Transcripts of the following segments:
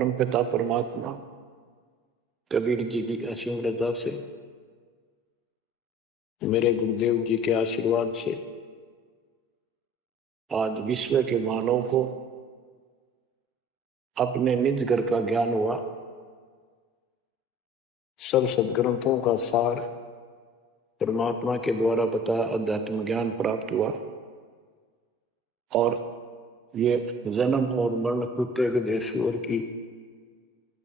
परमपिता परमात्मा कबीर जी की असीम रजा से, मेरे गुरुदेव जी के आशीर्वाद से आज विश्व के मानव को अपने निज घर का ज्ञान हुआ। सब सदग्रंथों का सार परमात्मा के द्वारा बताया अध्यात्म ज्ञान प्राप्त हुआ और ये जन्म और मरण कुत्ते गधेश्वर की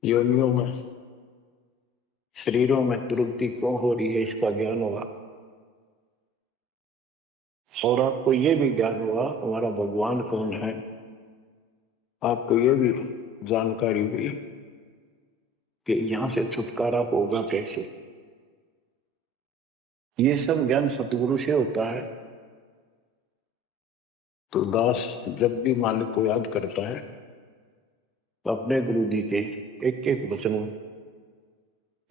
योनियों में, शरीरों में दुर्गति क्यों हो रही है, इसका ज्ञान हुआ। और आपको ये भी ज्ञान हुआ हमारा भगवान कौन है, आपको ये भी जानकारी हुई कि यहां से छुटकारा होगा कैसे। ये सब ज्ञान सतगुरु से होता है। तो दास जब भी मालिक को याद करता है तो अपने गुरु जी के एक एक वचन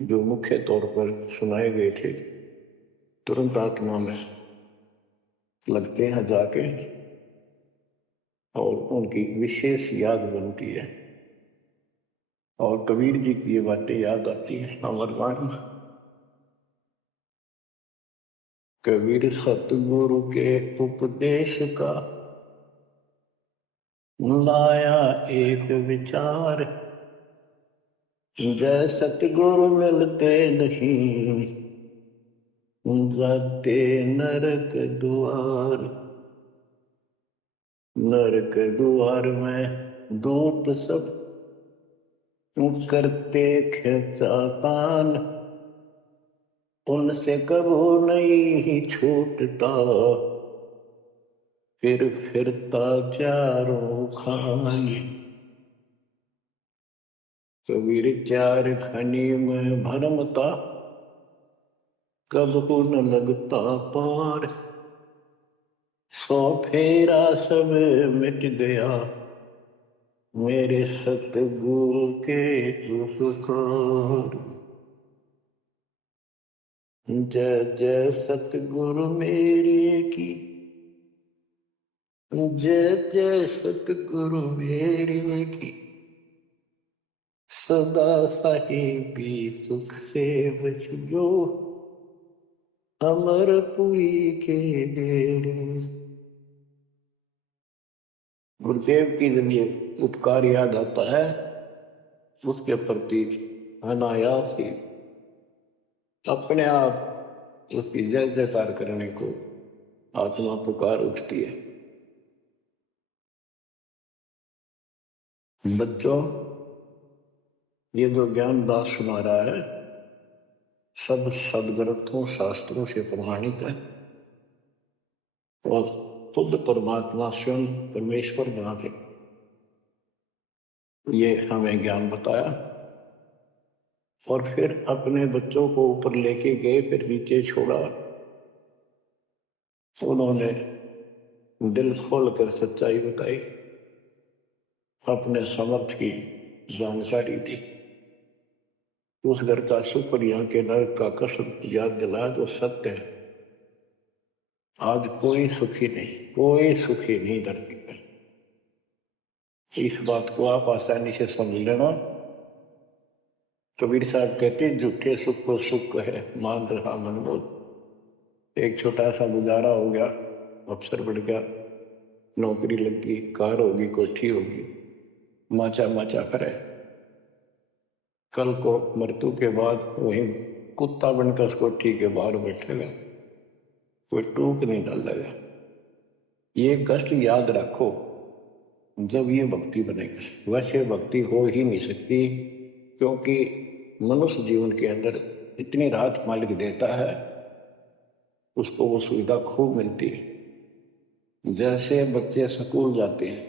जो मुख्य तौर पर सुनाए गए थे तुरंत आत्मा में लगते हैं जाके और उनकी विशेष याद बनती है और कबीर जी की ये बातें याद आती हैं। अमरवाणी कबीर सतगुरु के उपदेश का लाया एक विचार, जय सतगुरु मिलते नहीं जाते नरक द्वार। नरक द्वार में दूत सब करते खेचातान, उनसे कबो नहीं छूटता फिर फिरता चारों खाई। कबीर चार खनी में भरमता कब को न लगता पार। 100 फेरा सब मिट गया मेरे सतगुरु के उपकार। जय जय सतगुरु मेरे की, जय जय सतगुरु मेरे की, सदा साहिबी सुख से बचियो अमरपुरी के डेरे। गुरुदेव की जब ये उपकार याद आता है उसके प्रति अनायास ही अपने आप उसकी जय जयकार करने को आत्मा पुकार उठती है। बच्चों, ये जो ज्ञान दास सुना रहा है सब सदग्रंथों शास्त्रों से प्रमाणित है और खुद परमात्मा स्वयं परमेश्वर जहाँ से ये हमें ज्ञान बताया और फिर अपने बच्चों को ऊपर लेके गए, फिर नीचे छोड़ा। उन्होंने दिल खोल कर सच्चाई बताई, अपने समर्थ की जानकारी दी। उस घर का सुख और यहाँ के नरक का कष्ट याद दिलाया जो सत्य है। आज कोई सुखी नहीं धरती पर। इस बात को आप आसानी से समझ लेना। कबीर साहब कहते झूठे सुख को सुख है मान रहा मनमोल। एक छोटा सा गुजारा हो गया, अफसर बढ़ गया, नौकरी लग गई, कार होगी, कोठी होगी, माचा माचा करे। कल को मृत्यु के बाद वही कुत्ता बनकर उस कोठी के बाहर बैठेगा, कोई टूक नहीं डालेगा। ये कष्ट याद रखो जब ये भक्ति बनेगी। वैसे भक्ति हो ही नहीं सकती क्योंकि मनुष्य जीवन के अंदर इतनी राहत मालिक देता है, उसको वो सुविधा खूब मिलती है। जैसे बच्चे स्कूल जाते हैं,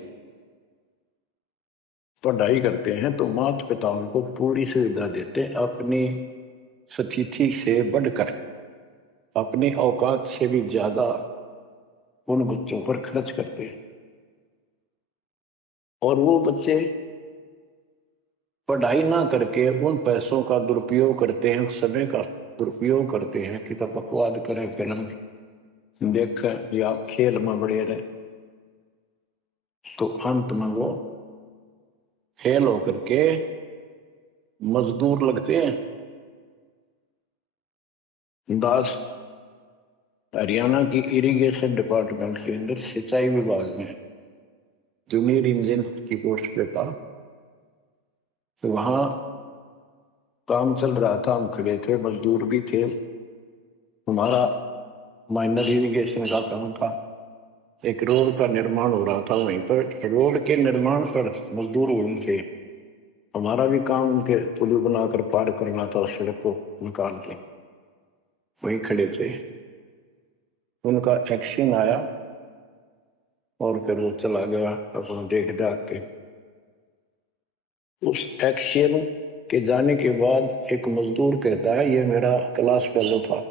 पढ़ाई करते हैं तो माता पिता उनको पूरी सुविधा देते हैं, अपनी स्थिति से बढ़कर, अपनी औकात से भी ज्यादा उन बच्चों पर खर्च करते हैं। और वो बच्चे पढ़ाई ना करके उन पैसों का दुरुपयोग करते हैं, उस समय का दुरुपयोग करते हैं कि बकवाद करें, फिल्म देखें या खेल में बढ़े रहे। तो अंत में वो फेल होकर के मजदूर लगते हैं। दास हरियाणा की इरिगेशन डिपार्टमेंट के अंदर सिंचाई विभाग में जूनियर इंजीनियर की पोस्ट पे था। तो वहाँ काम चल रहा था, हम खड़े थे, मजदूर भी थे। हमारा माइनर इरिगेशन का काम था। एक रोड का निर्माण हो रहा था वहीं पर। रोड के निर्माण पर मजदूर वहीं थे। हमारा भी काम उनके पुल बनाकर पार करना था, सड़क को निकाल के। वहीं खड़े थे, उनका एक्शन आया और फिर वो चला गया अपना देख दाख के। उस एक्शन के जाने के बाद एक मजदूर कहता है, ये मेरा क्लास फेलो था,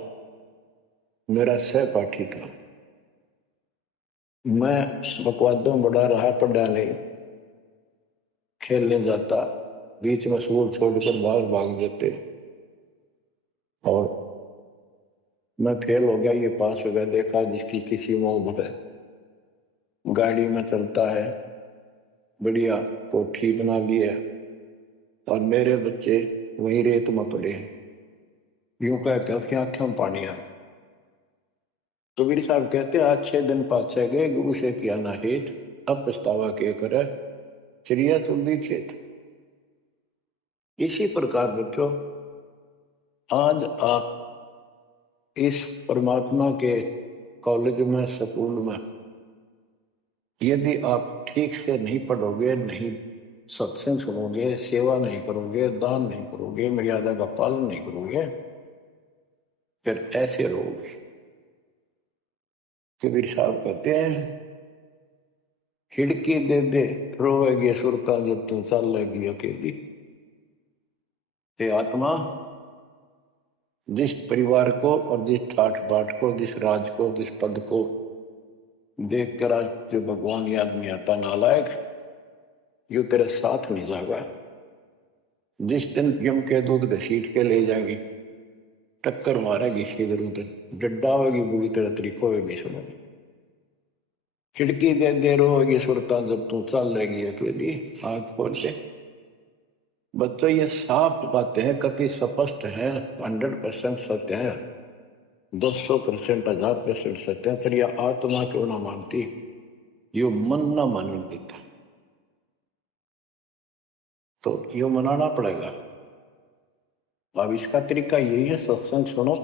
मेरा सहपाठी था, मैं बकवादों बड़ा रहा, पढ़ा नहीं, खेलने जाता, बीच में स्कूल छोड़कर बाहर भाग जाते और मैं फेल हो गया, ये पास हो गया। देखा जिसकी किसी मोहब्बत है, गाड़ी में चलता है, बढ़िया कोठी बना ली है, और मेरे बच्चे वही रेत में पड़े हैं। यूं कहते उसकी आंखों में पानी आ। कबीर साहब कहते आज 6 दिन पाछे गए, गुरु से किया ना हेत, अब पछतावा के करे चिड़िया चुंदी खेत। इसी प्रकार बच्चों, आज आप इस परमात्मा के कॉलेज में, स्कूल में, यदि आप ठीक से नहीं पढ़ोगे, नहीं सत्संग सुनोगे, सेवा नहीं करोगे, दान नहीं करोगे, मर्यादा का पालन नहीं करोगे, फिर ऐसे रहोगे। कबीर साहब कहते हैं, खिड़की दे दे रोएगी सुरता जब तू चल लगी अकेली। हे आत्मा, जिस परिवार को और जिस ठाठ बाट को, जिस राज को, जिस पद को देख कर आज जो भगवान याद नहीं आता, नालायक, यो तेरे साथ नहीं जाएगा। जिस दिन यम के दूध घसीट के ले जाएगी, टक्कर मारेगी इधर उधर, डड्डा होगी बुरी तरह तरीको होगी सुनेगी। खिड़की दे दे रोएगी सुरता जब तू चल लेगी अकेली। आंख खोल के बच्चों, ये साफ बातें हैं, कति स्पष्ट है, 100% सत्य है, 200%, 1000% सत्य है। पर यह आत्मा क्यों ना मानती, यो मन ना मान देता, तो यो मनाना पड़ेगा। अब इसका तरीका यही है, सत्संग सुनो,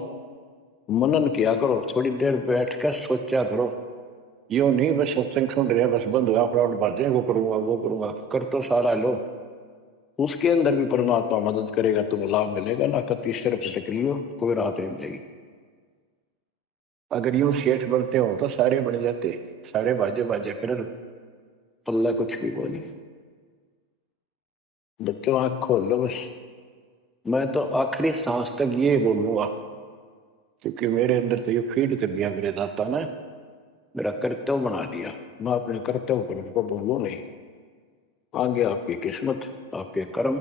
मनन किया करो, थोड़ी देर बैठ कर सोचा करो। यो नहीं बस सत्संग सुन रहे, बस बंद हुआ फटाफट बातें, वो करूंगा वो करूंगा, कर तो सारा लो। उसके अंदर भी परमात्मा मदद करेगा, तुम्हें लाभ मिलेगा ना। कति सिर पटक लियो, कोई राहत नहीं मिलेगी। अगर यूं सेठ बनते हो तो सारे बन जाते, सारे बाजे बाजे, फिर पल्ला कुछ भी बोली। बच्चों आंख खोल लो बस। मैं तो आखिरी सांस तक ये बोलूंगा, क्योंकि मेरे अंदर तो ये फीड कर दिया मेरे दाता ने, मेरा कर्तव्य बना दिया। मैं अपने कर्तव्य पर उनको बोलूँ नहीं। आगे आपकी किस्मत, आपके कर्म,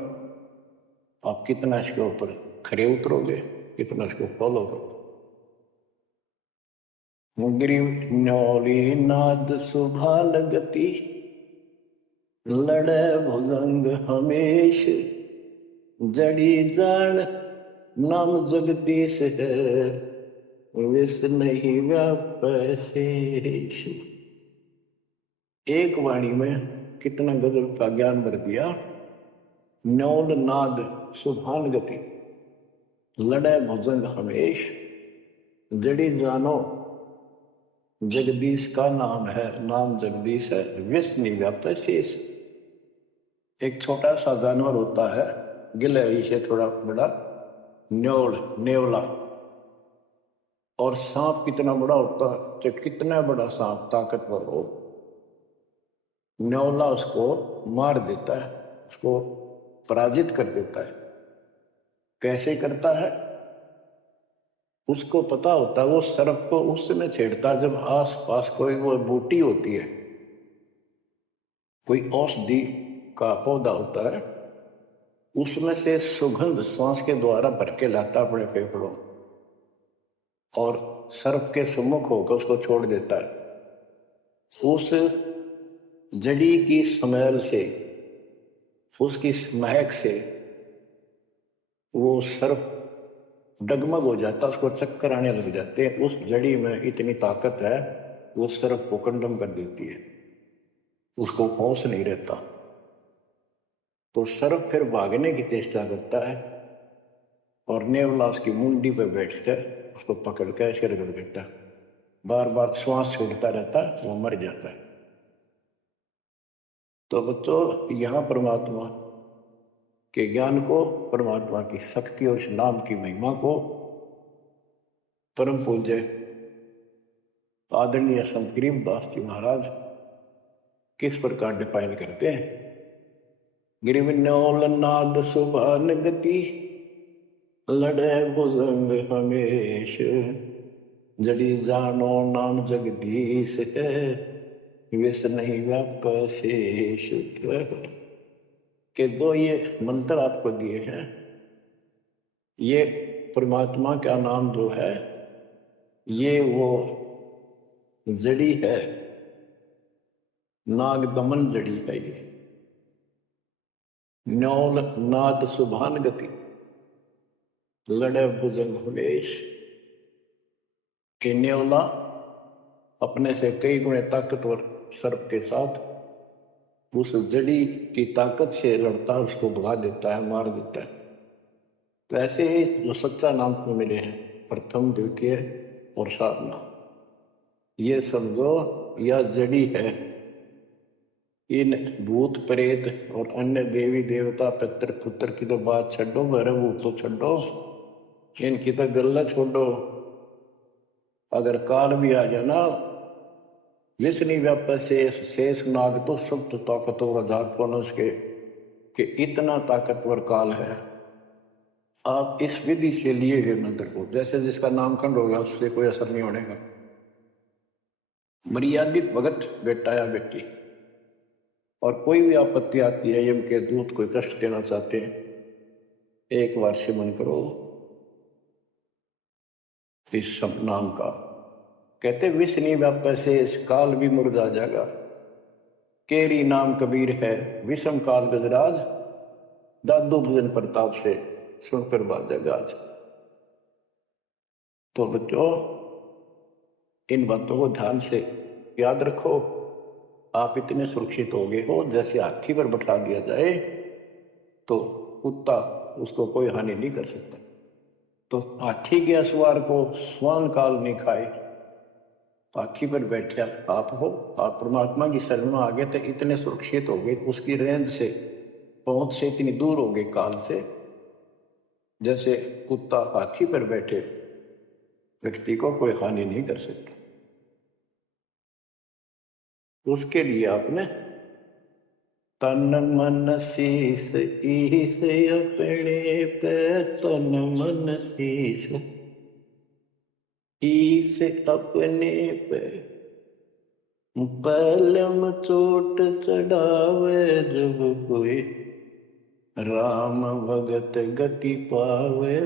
आप कितना इसके ऊपर खरे उतरोगे, कितना इसको फॉलो करोगे। गिरी न्योली नाद सुभाल गति, लड़े भुजंग हमेश, जड़ी जान नाम जगदीश है, विष नहीं व्यापशेष। एक वाणी में कितना गजब का ज्ञान भर दिया। न्योल नाद सुभान गति, लड़े भुजंग हमेश, जड़ी जानो जगदीश का नाम है, नाम जगदीश है, विष नहीं व्यापता शेष। एक छोटा सा जानवर होता है, गिलहरी से थोड़ा बड़ा, न्योल, नेवला। और सांप कितना बड़ा होता है, तो कितना बड़ा सांप ताकतवर हो, न्योला उसको मार देता है, उसको पराजित कर देता है। कैसे करता है, उसको पता होता है। वो सर्प को उस समय छेड़ता जब आस पास कोई वो बूटी होती है, कोई औषधि का पौधा होता है, उसमें से सुगंध श्वास के द्वारा भर के लाता अपने फेफड़ों, और सर्प के सम्मुख होकर उसको छोड़ देता है। उस जड़ी की स्मेल से उसकी महक से वो सर्प डगमग हो जाता, उसको चक्कर आने लग जाते हैं। उस जड़ी में इतनी ताकत है, वो सर्प को कंडम कर देती है, उसको होश नहीं रहता। तो सर्प फिर भागने की चेष्टा करता है और नेवला उसकी मुंडी पर बैठकर उसको पकड़ कर ऐसे रगड़ देता है, बार बार श्वास छोड़ता रहता है, वो मर जाता है। तो बच्चों, यहाँ परमात्मा के ज्ञान को, परमात्मा की शक्ति और इस नाम की महिमा को परम पूज्य आदरणीय संत गरीबदास जी महाराज किस प्रकार डिफाइन करते हैं। गिरिवन्योल नाद सुभान गति, लड़े भुजंग हमेश, जड़ी जानो नाम जगदीश है, विष नहीं व्याप शेष। के दो ये मंत्र आपको दिए हैं, ये परमात्मा का नाम जो है, ये वो जड़ी है, नाग दमन जड़ी है। ये न्योल नाद सुभान गति, लड़े भुजंग हमेश। के न्योला अपने से कई गुणे ताकतवर सर्प के साथ उस जड़ी की ताकत से लड़ता है, उसको भगा देता है, मार देता है। तो ऐसे ही जो सच्चा नाम को मिले हैं, प्रथम, द्वितीय और साधना, ये समझो यह जड़ी है। इन भूत प्रेत और अन्य देवी देवता पितर पुत्र की तो बात छो, भूत तो छो, इनकी तो गल्ला छोड़ो। अगर काल भी आ जाए ना, विष्णु व्याप शेष, शेष नाग तो सब ताकतवर जागपन उसके कि इतना ताकतवर काल है। आप इस विधि से लिए हुए मंत्र को, जैसे जिसका नामकरण होगा उससे कोई असर नहीं होने का। मर्यादित भगत बेटा या बेटी, और कोई भी आपत्ति आती है, यम के दूत कोई कष्ट देना चाहते हैं, एक बार सिमरन करो इस सब नाम का। कहते विष्णु व्याप शेष, काल भी मुर्दा जागा, केरी नाम कबीर है, विषम काल गजराज, दादू भजन प्रताप से सुनकर बात जगाज। तो बच्चों, इन बातों को ध्यान से याद रखो। आप इतने सुरक्षित हो गए हो, जैसे हाथी पर बैठा दिया जाए तो कुत्ता उसको कोई हानि नहीं कर सकता। तो हाथी के असवार को स्वान काल नहीं खाए, हाथी पर बैठा आप हो, आप परमात्मा की शरण में आ गए तो इतने सुरक्षित हो गए, उसकी रेंज से, पहुंच से इतनी दूर हो गए काल से, जैसे कुत्ता हाथी पर बैठे व्यक्ति को कोई हानि नहीं कर सकता। उसके लिए आपने तन मन शीस ईस अपने पे, तन मन शीस ईस अपने पे, पलम चोट चढ़ावे जब कोई, राम भगत गति पावे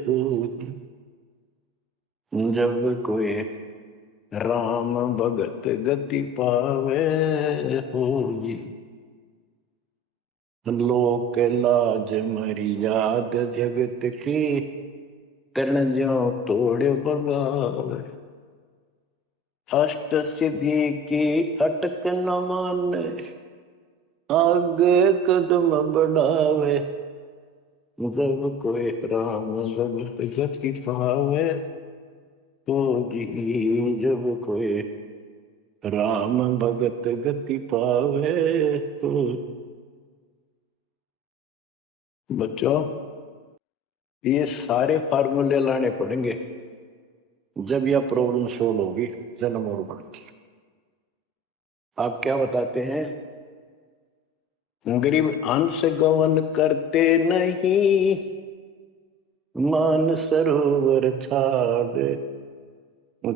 हो। जब कोई राम भगत गति पावे होगी, लोक लाज मर्याद जगत की, तन ज्यों तोड़ बगावे। अष्ट सिद्धि की अटक न माने, आगे कदम बढ़ावे। जब कोई राम भगत गति पावे होगी, जब कोई राम भगत गति पावे तो। बच्चों, ये सारे फार्मूले लाने पड़ेंगे जब यह प्रॉब्लम सोल्व होगी जन्म और मरण की। आप क्या बताते हैं, गरीब अंश गवन करते नहीं, मान सरोवर छाड़,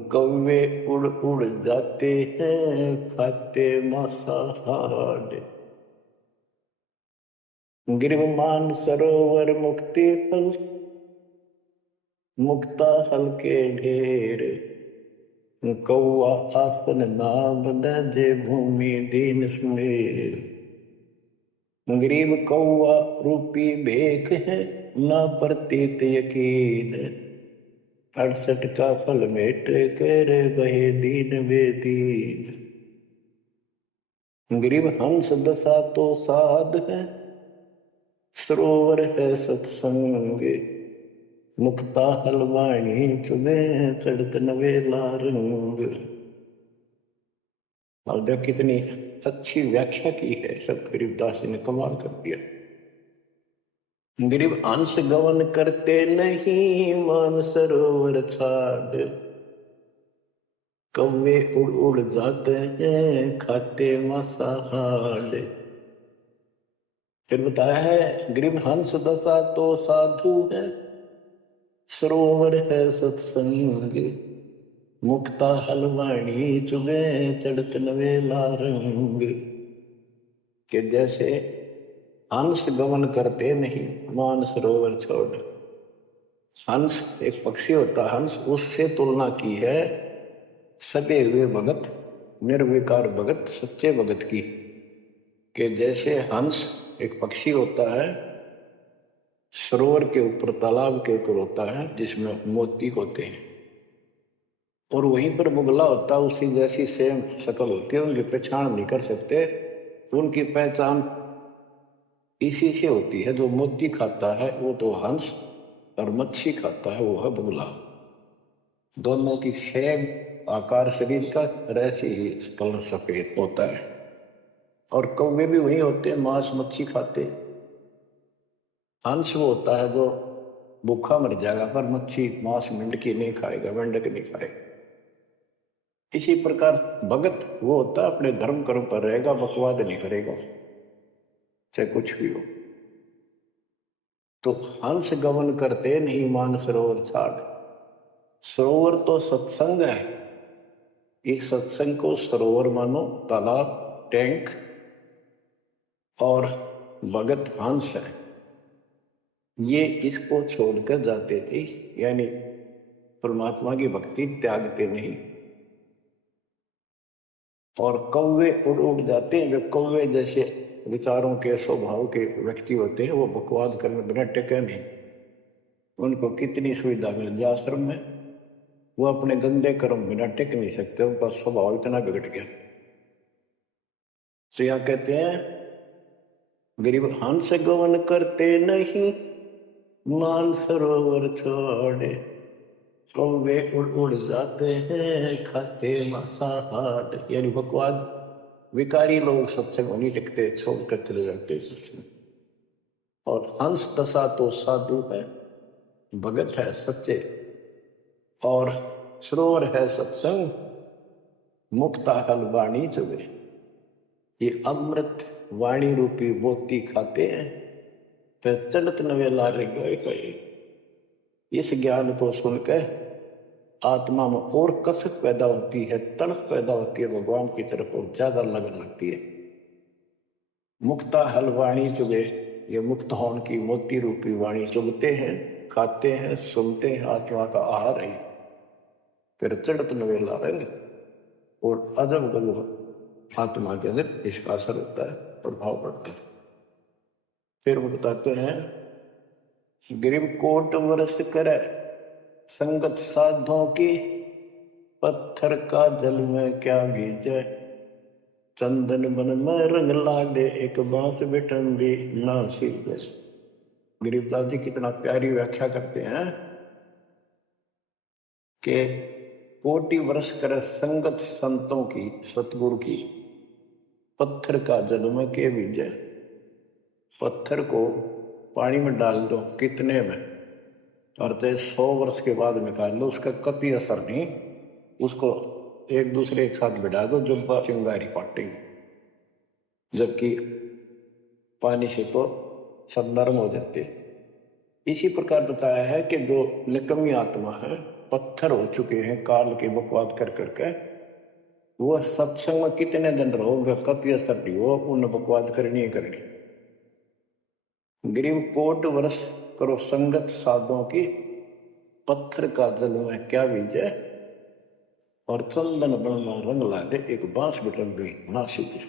कौवे उड़ उड़ जाते हैं, खाते मांसाहार। गिरव मान सरोवर मुक्ति फल, मुक्ता हल के ढेर, कौआ आसन नाम जे भूमि दीन स्मेर। गरीब कौआ रूपी भेख है, ना प्रतीत यकीन। 68 का फल मेट कर बहे दीन बेदीन। गरीब हंस दशा तो साध है, सरोवर है सत्संग। मुक्ता हलवाणी चुने चढ़त नवेला रंग। और देख कितनी अच्छी व्याख्या की है, सब गरीबदास जी ने कमाल कर दिया। गरीब अंश गवन करते नहीं, मान सरोवर छाड़। कौवे उड़ उड़ जाते हैं, खाते मांसाहार। फिर बताया है, गरीब हंस दशा तो साधु है, सरोवर है सत्संग। मुक्ता हलवाणी चुगे चढ़त नवेला रंग। कि जैसे हंस गमन करते नहीं, मान सरोवर छोड़। हंस एक पक्षी होता है, हंस उससे तुलना की है सटे हुए भगत, निर्विकार भगत, सच्चे भगत की। कि जैसे हंस एक पक्षी होता है, सरोवर के ऊपर, तालाब के ऊपर होता है, जिसमें मोती होते हैं, और वहीं पर बुगला होता है, उसी जैसी सेम शक्ल होती है, उनकी पहचान नहीं कर सकते। उनकी पहचान इसी से होती है। जो मोती खाता है वो तो हंस, और मच्छी खाता है वो है बुगला। दोनों की सेम आकार शरीर का, ऐसे ही कलर सफेद होता है। और कौवे भी वही होते हैं, मांस मच्छी खाते। हंस वो होता है जो भूखा मर जाएगा, पर मच्छी मांस मेंढकी नहीं खाएगा, मेंढक नहीं खाएगा। इसी प्रकार भगत वो होता है अपने धर्म कर्म पर रहेगा, बकवाद नहीं करेगा, चाहे कुछ भी हो। तो हंस गमन करते नहीं, मान सरोवर छाड़। सरोवर तो सत्संग है। इस सत्संग को सरोवर मानो, तालाब, टैंक, और भगत हंस है। ये इसको छोड़कर जाते थे, यानी परमात्मा की भक्ति त्यागते नहीं। और कौवे उड़ उड़ जाते हैं। जो कौवे जैसे विचारों के, स्वभाव के व्यक्ति होते हैं, वो बकवाद करने बिना टेके नहीं। उनको कितनी सुविधा मिल जाए आश्रम में, वो अपने गंदे कर्म बिना टिक नहीं सकते, उनका स्वभाव इतना बिगड़ गया। तो यह कहते हैं, गरीब हंस गवन करते नहीं, मान सरोवर छोड़े। कौवे उड़ उड़ जाते हैं, खाते मांसाहार। यानी बकवाद, विकारी लोग सत्संग नहीं टिकते, छोड़कर चले जाते सत्संग। और हंस दशा तो साधु है, भगत है सच्चे, और सरोवर है सत्संग। मुक्ता हल वाणी चुगे। ये अमृत वाणी रूपी मोती खाते हैं, फिर चलत नवेला रे गए गए। इस ज्ञान को सुनकर आत्मा में और कसक पैदा होती है, तड़प पैदा होती है भगवान की तरफ, और ज्यादा लगन लगती है। मुक्ता हल वाणी चुगे। ये मुक्त होने की मोती रूपी वाणी चुगते हैं, खाते हैं, सुनते हैं, आत्मा का आहार है। फिर चढ़त नवेला रंग, और अजब गजब आत्मा के अंदर इसका असर होता है, प्रभाव पड़ता है। फिर वो बताते हैं, ग्रीव कोट वर्ष करे संगत साधों की, पत्थर का जल में क्या भीजे। चंदन बन में रंग लागे, एक बांस बिठन दी ना सीधे। गरीबदास जी कितना प्यारी व्याख्या करते हैं कि कोटि वर्ष करे संगत संतों की, सतगुरु की, पत्थर का जल में के भीजे। पत्थर को पानी में डाल दो कितने में, और 100 वर्ष के बाद निकाल लो, उसका कभी असर नहीं। उसको एक दूसरे के साथ बिठा दो, जुब्बा चिंगारी पाटेंगे, जबकि पानी से तो सब नरम हो जाते। इसी प्रकार बताया है कि जो निकम्मी आत्मा है, पत्थर हो चुके हैं काल के बकवाद कर करके, वो सत्संग में कितने दिन रहोगे, कभी असर नहीं हो, उन्हें बकवाद करनी ही करनी। ग्रीव कोट वर्ष करो संगत साधों की, पत्थर का जल में क्या बीजे। और चंदन बनना रंग ला दे, एक बांस बिटन भी ना सीधे।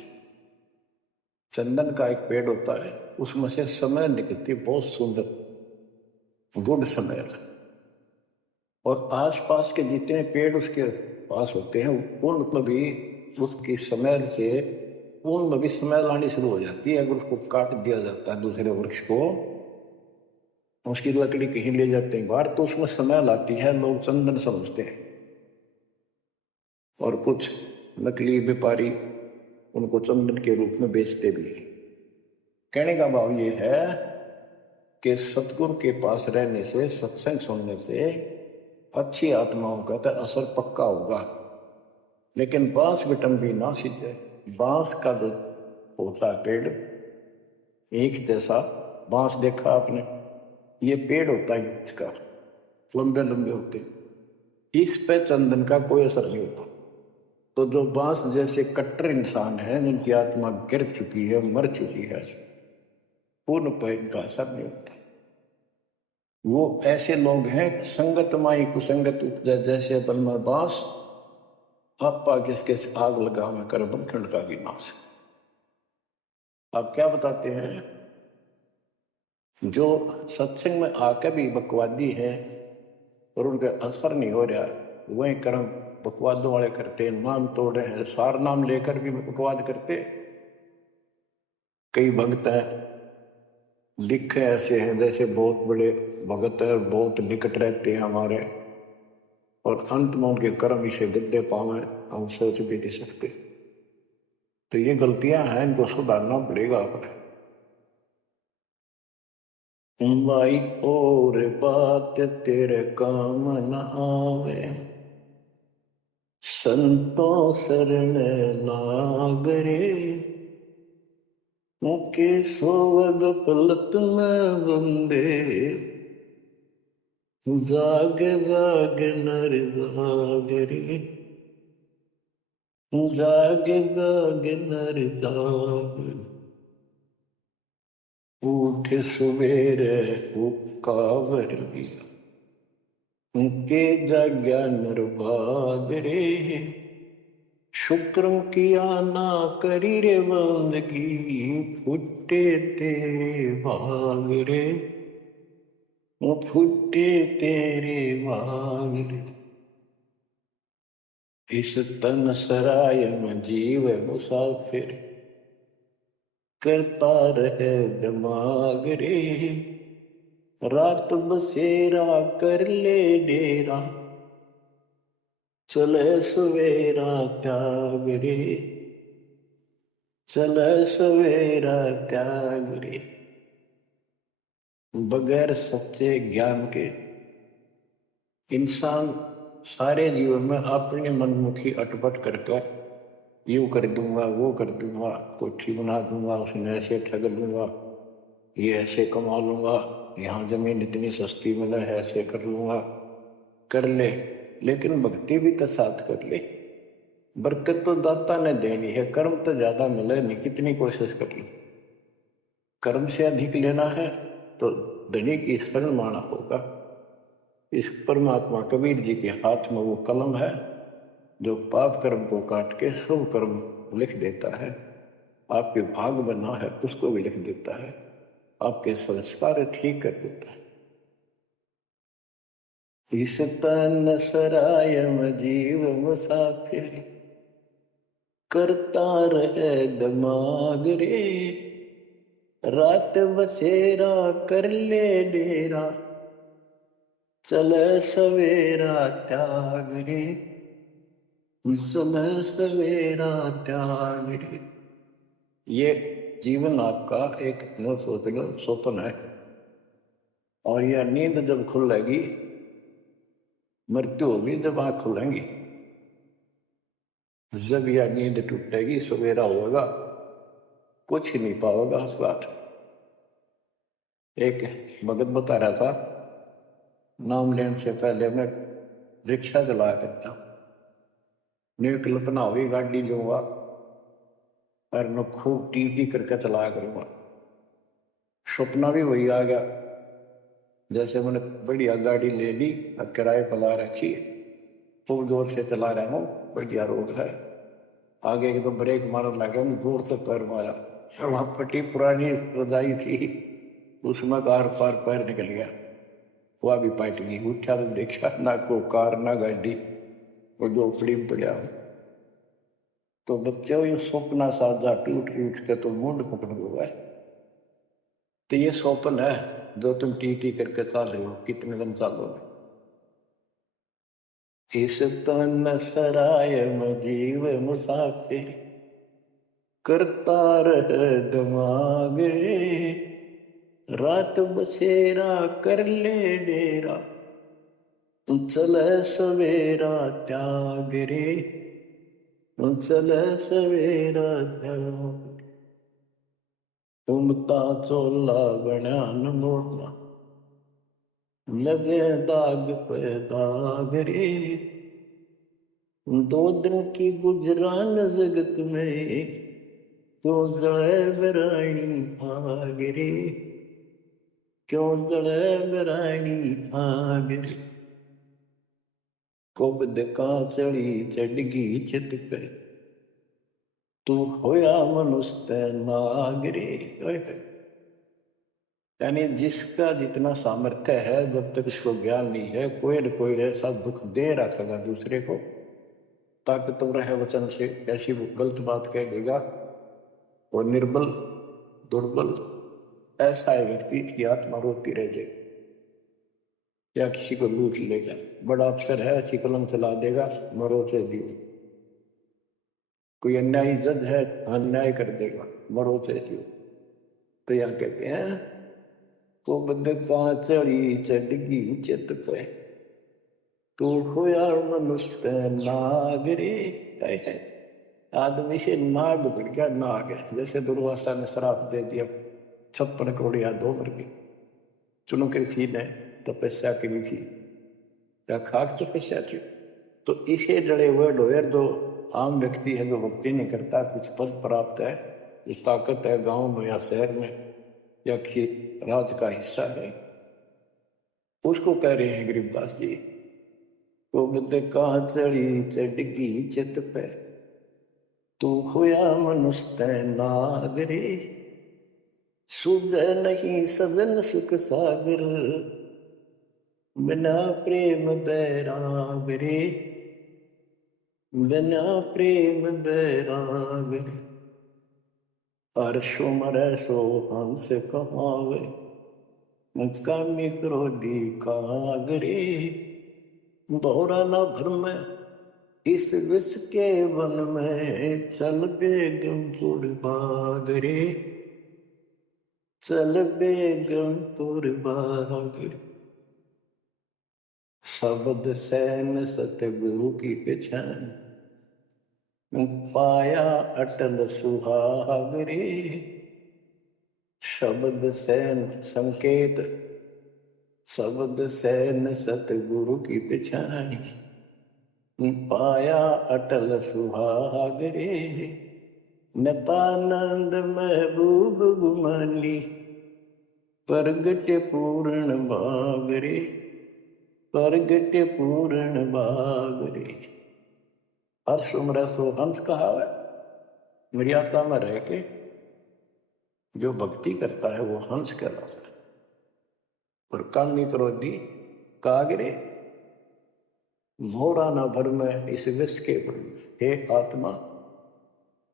चंदन का एक पेड़ होता है, उसमें से समय निकलती, बहुत सुंदर गुड समय। और आसपास के जितने पेड़ उसके पास होते हैं उनमें भी उसकी स्मेल से उनमें भी स्मेल आनी शुरू हो जाती है। अगर उसको काट दिया जाता है दूसरे वृक्ष को, उसकी लकड़ी कहीं ले जाते हैं बाहर, तो उसमें स्मेल आती है, लोग चंदन समझते हैं। और कुछ नकली व्यापारी उनको चंदन के रूप में बेचते भी हैं। कहने का भाव ये है कि सतगुरु के पास रहने से, सत्संग सुनने से अच्छी आत्माओं का तो असर पक्का होगा। लेकिन बांस विटम भी ना सीधे, बांस का जो होता है पेड़ एक जैसा, बांस देखा आपने, ये पेड़ होता है इसका, लंबे लंबे होते, इस पे चंदन का कोई असर नहीं होता। तो जो बांस जैसे कट्टर इंसान है, जिनकी आत्मा गिर चुकी है, मर चुकी है, पूर्ण पे इनका असर नहीं होता। वो ऐसे लोग हैं, संगत माई कुसंगत उपजा, जैसे अपन में बांस आपा किसके आग लगा में कर बंखंड का विनाश। आप क्या बताते हैं, जो सत्संग में आकर भी बकवादी है और उनका असर नहीं हो रहा, वही कर्म बकवादों वाले करते, नाम तोड़ रहे हैं, सार नाम लेकर भी बकवाद करते। कई भक्त हैं, लिखे ऐसे हैं जैसे बहुत बड़े भगत है, बहुत निकट रहते हैं हमारे, और अंत में उनके कर्म इसे गद्दे पावे, हम सोच भी नहीं सकते। तो ये गलतियां हैं, इनको सुधारना पड़ेगा अपने। भाई और बात तेरे काम न आवे, संतों शरण लाग रे, मुके सोवग पलत में बंदे, जाग जाग नर जाग रे, जाग जाग नर जाग, उठ सवेरे उकावर उनके जाग्या नर भाग रे, शुक्रम किया ना करी रे बंदगी, फुटे तेरे भाग रे, वो फुटे तेरे भाग रे। इस तन सराय में जीव मुसाफिर, करता रहे दिमाग रे, रात बसेरा कर ले डेरा, चले सवेरा त्याग रे, चले सवेरा त्याग रे। बगैर सच्चे ज्ञान के इंसान सारे जीवन में अपने मनमुखी अटपट करके यूं कर दूंगा, वो कर दूंगा, कोठी बना दूंगा, उसने ऐसे ठग लूंगा, ये ऐसे कमा लूंगा, यहाँ जमीन इतनी सस्ती मिले है, ऐसे कर लूंगा, कर ले। लेकिन भक्ति भी तो साथ कर ले, बरकत तो दाता ने देनी है, कर्म तो ज्यादा मिले नहीं, कितनी कोशिश कर लो, कर्म से अधिक लेना है तो धनी की शरण माना होगा। इस परमात्मा कबीर जी के हाथ में वो कलम है जो पाप कर्म को काट के शुभ कर्म लिख देता है। आपके भाग बना है उसको भी लिख देता है, आपके संस्कार ठीक कर देता है। इस तन सराय में जीव मुसाफिर, करता रहे दिमाग रे, रात बसेरा कर ले डेरा, चले सवेरा त्याग रे, चले सवेरा त्याग रे। ये जीवन आपका एक न सोच लो स्वप्न है, और यह नींद जब खुलेगी, मृत्यु होगी जब आंख खुलेंगी, जब यह नींद टूटेगी सवेरा होगा, कुछ ही नहीं पाओगा उस बात। एक भगत बता रहा था, नाम लेने से पहले मैं रिक्शा चलाया करता, न्यू कल्पना हुई गाड़ी दूंगा और मैं खूब टी करके चलाया करूंगा। सपना भी वही आ गया, जैसे मैंने बढ़िया गाड़ी ले ली और किराए पर ला रखी, खूब जोर से चला रहा हूँ, बढ़िया रोड है, आगे एकदम ब्रेक मारने लगे, जोर तक पैर मारा, वहां फटी पुरानी रजाई थी, उसमें कार पार पैर निकल गया, वह भी पाट गई। उठा तो देखा ना को कार ना गाड़ी, वो झोपड़ी में पड़ा। तो बच्चों ये सपना साजा टूट टूट के तो मुंड पकड़ हुआ है। तो ये स्वप्न है जो तुम टी टी करके चल रहे हो, कितने दिन चालोगे? इस तन सराय में जीव मुसाफिर, करता रह दिमाग रे, रात बसेरा कर ले डेरा, चले सवेरा त्याग रे, चले सवेरा त्याग। उमता चोला बण्यान मोड़ना, लगे दाग पे दाग रे, दो दिन की गुजरान जगत में, क्यों जड़े बरानी आग रे, क्यों जड़े बरानी आग रे। कुबद का चढ़ी चढ़गी चित पे, तू होया मनुष्य नाग रे। यानी जिसका जितना सामर्थ्य है, जब तक इसको ज्ञान नहीं है, कोई न कोई ऐसा दुख दे रखेगा दूसरे को, ताकतवर है वचन से ऐसी गलत बात कह देगा, और निर्बल दुर्बल ऐसा है व्यक्ति की आत्मा रोती रह जाएगी, या किसी को लूट लेगा। बड़ा अफसर है, अच्छी कलम चला देगा, मरो से दियो। कोई अन्यायी जज है, अन्याय कर देगा, मरो से दियो। तो यहाँ कहते हैं कुबद का चढ़ी चढ़गी चित पे, तू होया मनुष्य नाग रे। आदमी से नाग बढ़ गया, नाग है। जैसे दुर्वासा ने श्राप दे दिया, 56 करोड़ या 2 मर गई। चुनो कृषि ने तपस्या की थी, या खाक तपस्या थी। तो इसे जड़े हुए ढोयर जो आम व्यक्ति है, जो भक्ति नहीं करता, कुछ पद प्राप्त है, कुछ ताकत है गांव में या शहर में या किसी राज का हिस्सा है, उसको कह रहे हैं गरीबदास जी, तो बुद्ध का चढ़ी चढ़गी चित पे, तू होया मनुष्य नाग रे, सुध नहीं सजन सुख सागर, बिना प्रेम बैराग रे, बिना प्रेम बैराग रे। हर्षो मरै सो हंस कहावे, कामी क्रोधी काग रे, बहुरा न भ्रम इस विष के वन में, चल बेगम पुर बाग रे, चल बेगम पुर बाग रे। शब्द सैन सतगुरु की पहचान, पाया अटल सुहाग रे। शब्द सैन संकेत, शब्द सैन सतगुरु की पहचान, पाया अटल सुहाग रे। नतानंद महबूब गुमानी, प्रगट पूर्ण भाग रे, प्रगट पूर्ण भाग रे। हर्ष उमरा सो हंस कहा है, मर्यादा में रह के जो भक्ति करता है वो हंस कहलाता है। और कामी क्रोधी कागरे, मोरा न भर में इस विष के। हे आत्मा,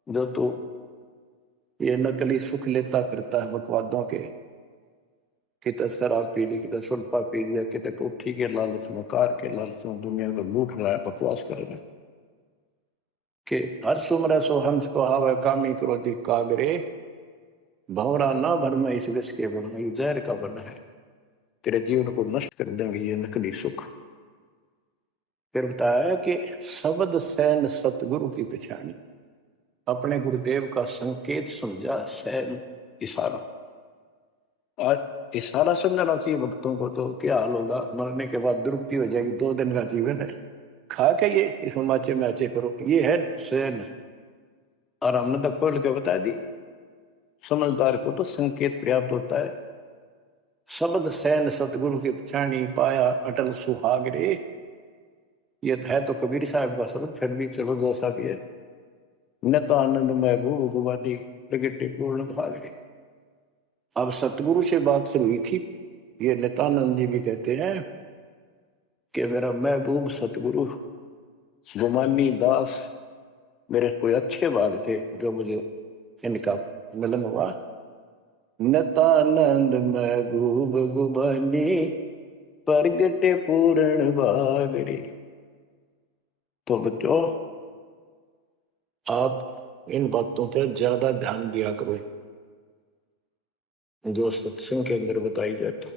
जो तू ये नकली सुख लेता फिरता है बकवादों के, कितने शराब पी ली, कितने सुल्फा पी लिया, कितने कोठी के लालच में, कार के लालच में दुनिया को लूट रहा है, बकवास कर रहा है कि हर सुमर सो हंस को हावे, कामी क्रोधी कागरे, भंवरा ना भर में इस विष के बन में, जहर का बन है, तेरे जीवन को नष्ट कर देंगे ये नकली सुख। फिर बताया कि शब्द सैन सतगुरु की पहचानी, अपने गुरुदेव का संकेत समझा, सैन इशारा। और इशारा समझना चाहिए भक्तों को, तो क्या हाल होगा, मरने के बाद दुरुक्ति हो जाएगी, 2 दिन का जीवन है, खा के ये इस माचे में आचे करो, ये है सैन। और हमने तो खोल के बता दी, समझदार को तो संकेत पर्याप्त होता है। शब्द सैन सतगुरु की पहचानी, पाया अटल सुहाग रे। ये है तो कबीर साहब का शब्द, फिर भी चलो जैसा भी है, न तो आनंद महबूब गुवानी प्रगटे पूर्ण भागे। अब सतगुरु से बात शुरू हुई थी। ये नित्यानंद जी भी कहते हैं कि मेरा महबूब सतगुरु गुमानी दास मेरे कोई अच्छे भाग थे जो मुझे इनका मिलन हुआ। नित्यानंद महबूब गुमानी प्रगटे पूर्ण भागरे। तो बच्चों, आप इन बातों पर ज्यादा ध्यान दिया करो जो सत्संग के अंदर बताई जाती।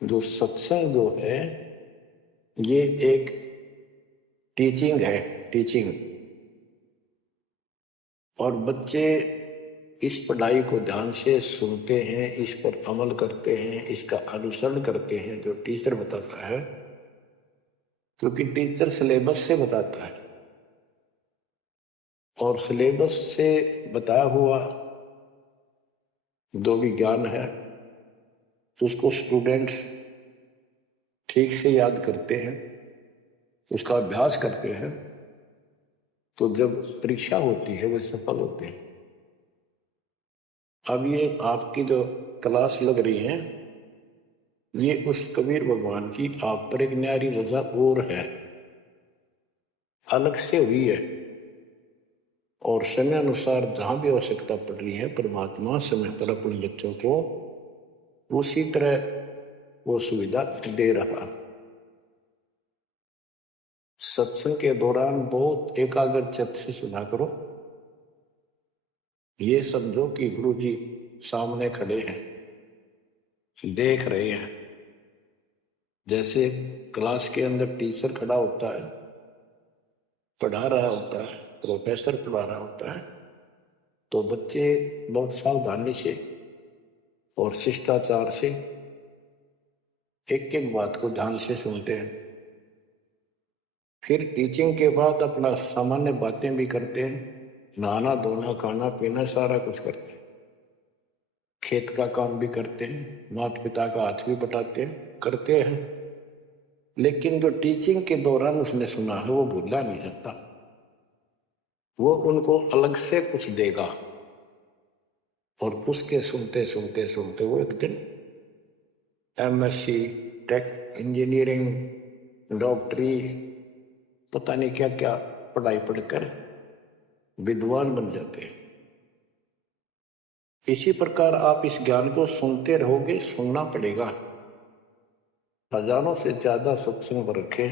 जो सत्संग जो है ये एक टीचिंग है, टीचिंग। और बच्चे इस पढ़ाई को ध्यान से सुनते हैं, इस पर अमल करते हैं, इसका अनुसरण करते हैं जो टीचर बताता है, क्योंकि टीचर सिलेबस से बताता है और सिलेबस से बताया हुआ जो भी ज्ञान है उसको स्टूडेंट्स ठीक से याद करते हैं, उसका अभ्यास करते हैं, तो जब परीक्षा होती है वे सफल होते हैं। अब ये आपकी जो क्लास लग रही है ये उस कबीर भगवान की आप पर एक न्यारी रजा और है, अलग से हुई है। और समय अनुसार जहां भी आवश्यकता पड़ रही है परमात्मा समय पर अपने बच्चों को उसी तरह वो सुविधा दे रहा। सत्संग के दौरान बहुत एकाग्र चित्त से सुना करो। ये समझो कि गुरु जी सामने खड़े हैं, देख रहे हैं। जैसे क्लास के अंदर टीचर खड़ा होता है, पढ़ा रहा होता है, प्रोफेसर पढ़ा रहा होता है, तो बच्चे बहुत सावधानी से और शिष्टाचार से एक एक बात को ध्यान से सुनते हैं। फिर टीचिंग के बाद अपना सामान्य बातें भी करते हैं, नहाना धोना खाना पीना सारा कुछ करते हैं, खेत का काम भी करते हैं, माता पिता का हाथ भी बटाते हैं, करते हैं। लेकिन जो टीचिंग के दौरान उसने सुना है वो भूलना नहीं सकता, वो उनको अलग से कुछ देगा। और उसके सुनते सुनते सुनते वो एक दिन एमएससी टेक इंजीनियरिंग डॉक्टरी पता नहीं क्या क्या पढ़ाई पढ़कर विद्वान बन जाते हैं। इसी प्रकार आप इस ज्ञान को सुनते रहोगे, सुनना पड़ेगा। हजारों से ज्यादा सत्संग रखे,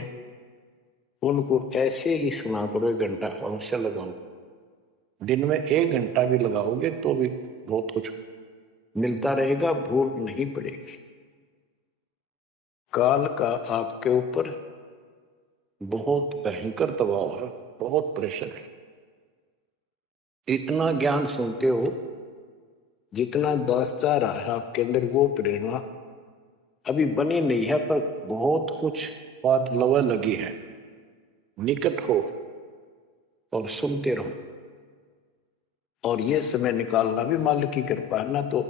उनको ऐसे ही सुना करो, 1 घंटा अवश्य लगाओ। दिन में 1 घंटा भी लगाओगे तो भी बहुत कुछ मिलता रहेगा, भूल नहीं पड़ेगी। काल का आपके ऊपर बहुत भयंकर दबाव है, बहुत प्रेशर है। इतना ज्ञान सुनते हो जितना दास चाह रहा है आपके अंदर, वो प्रेरणा अभी बनी नहीं है, पर बहुत कुछ बात लवा लगी है। निकट हो और सुनते रहो। और ये समय निकालना भी मालिक की कृपा है ना। तो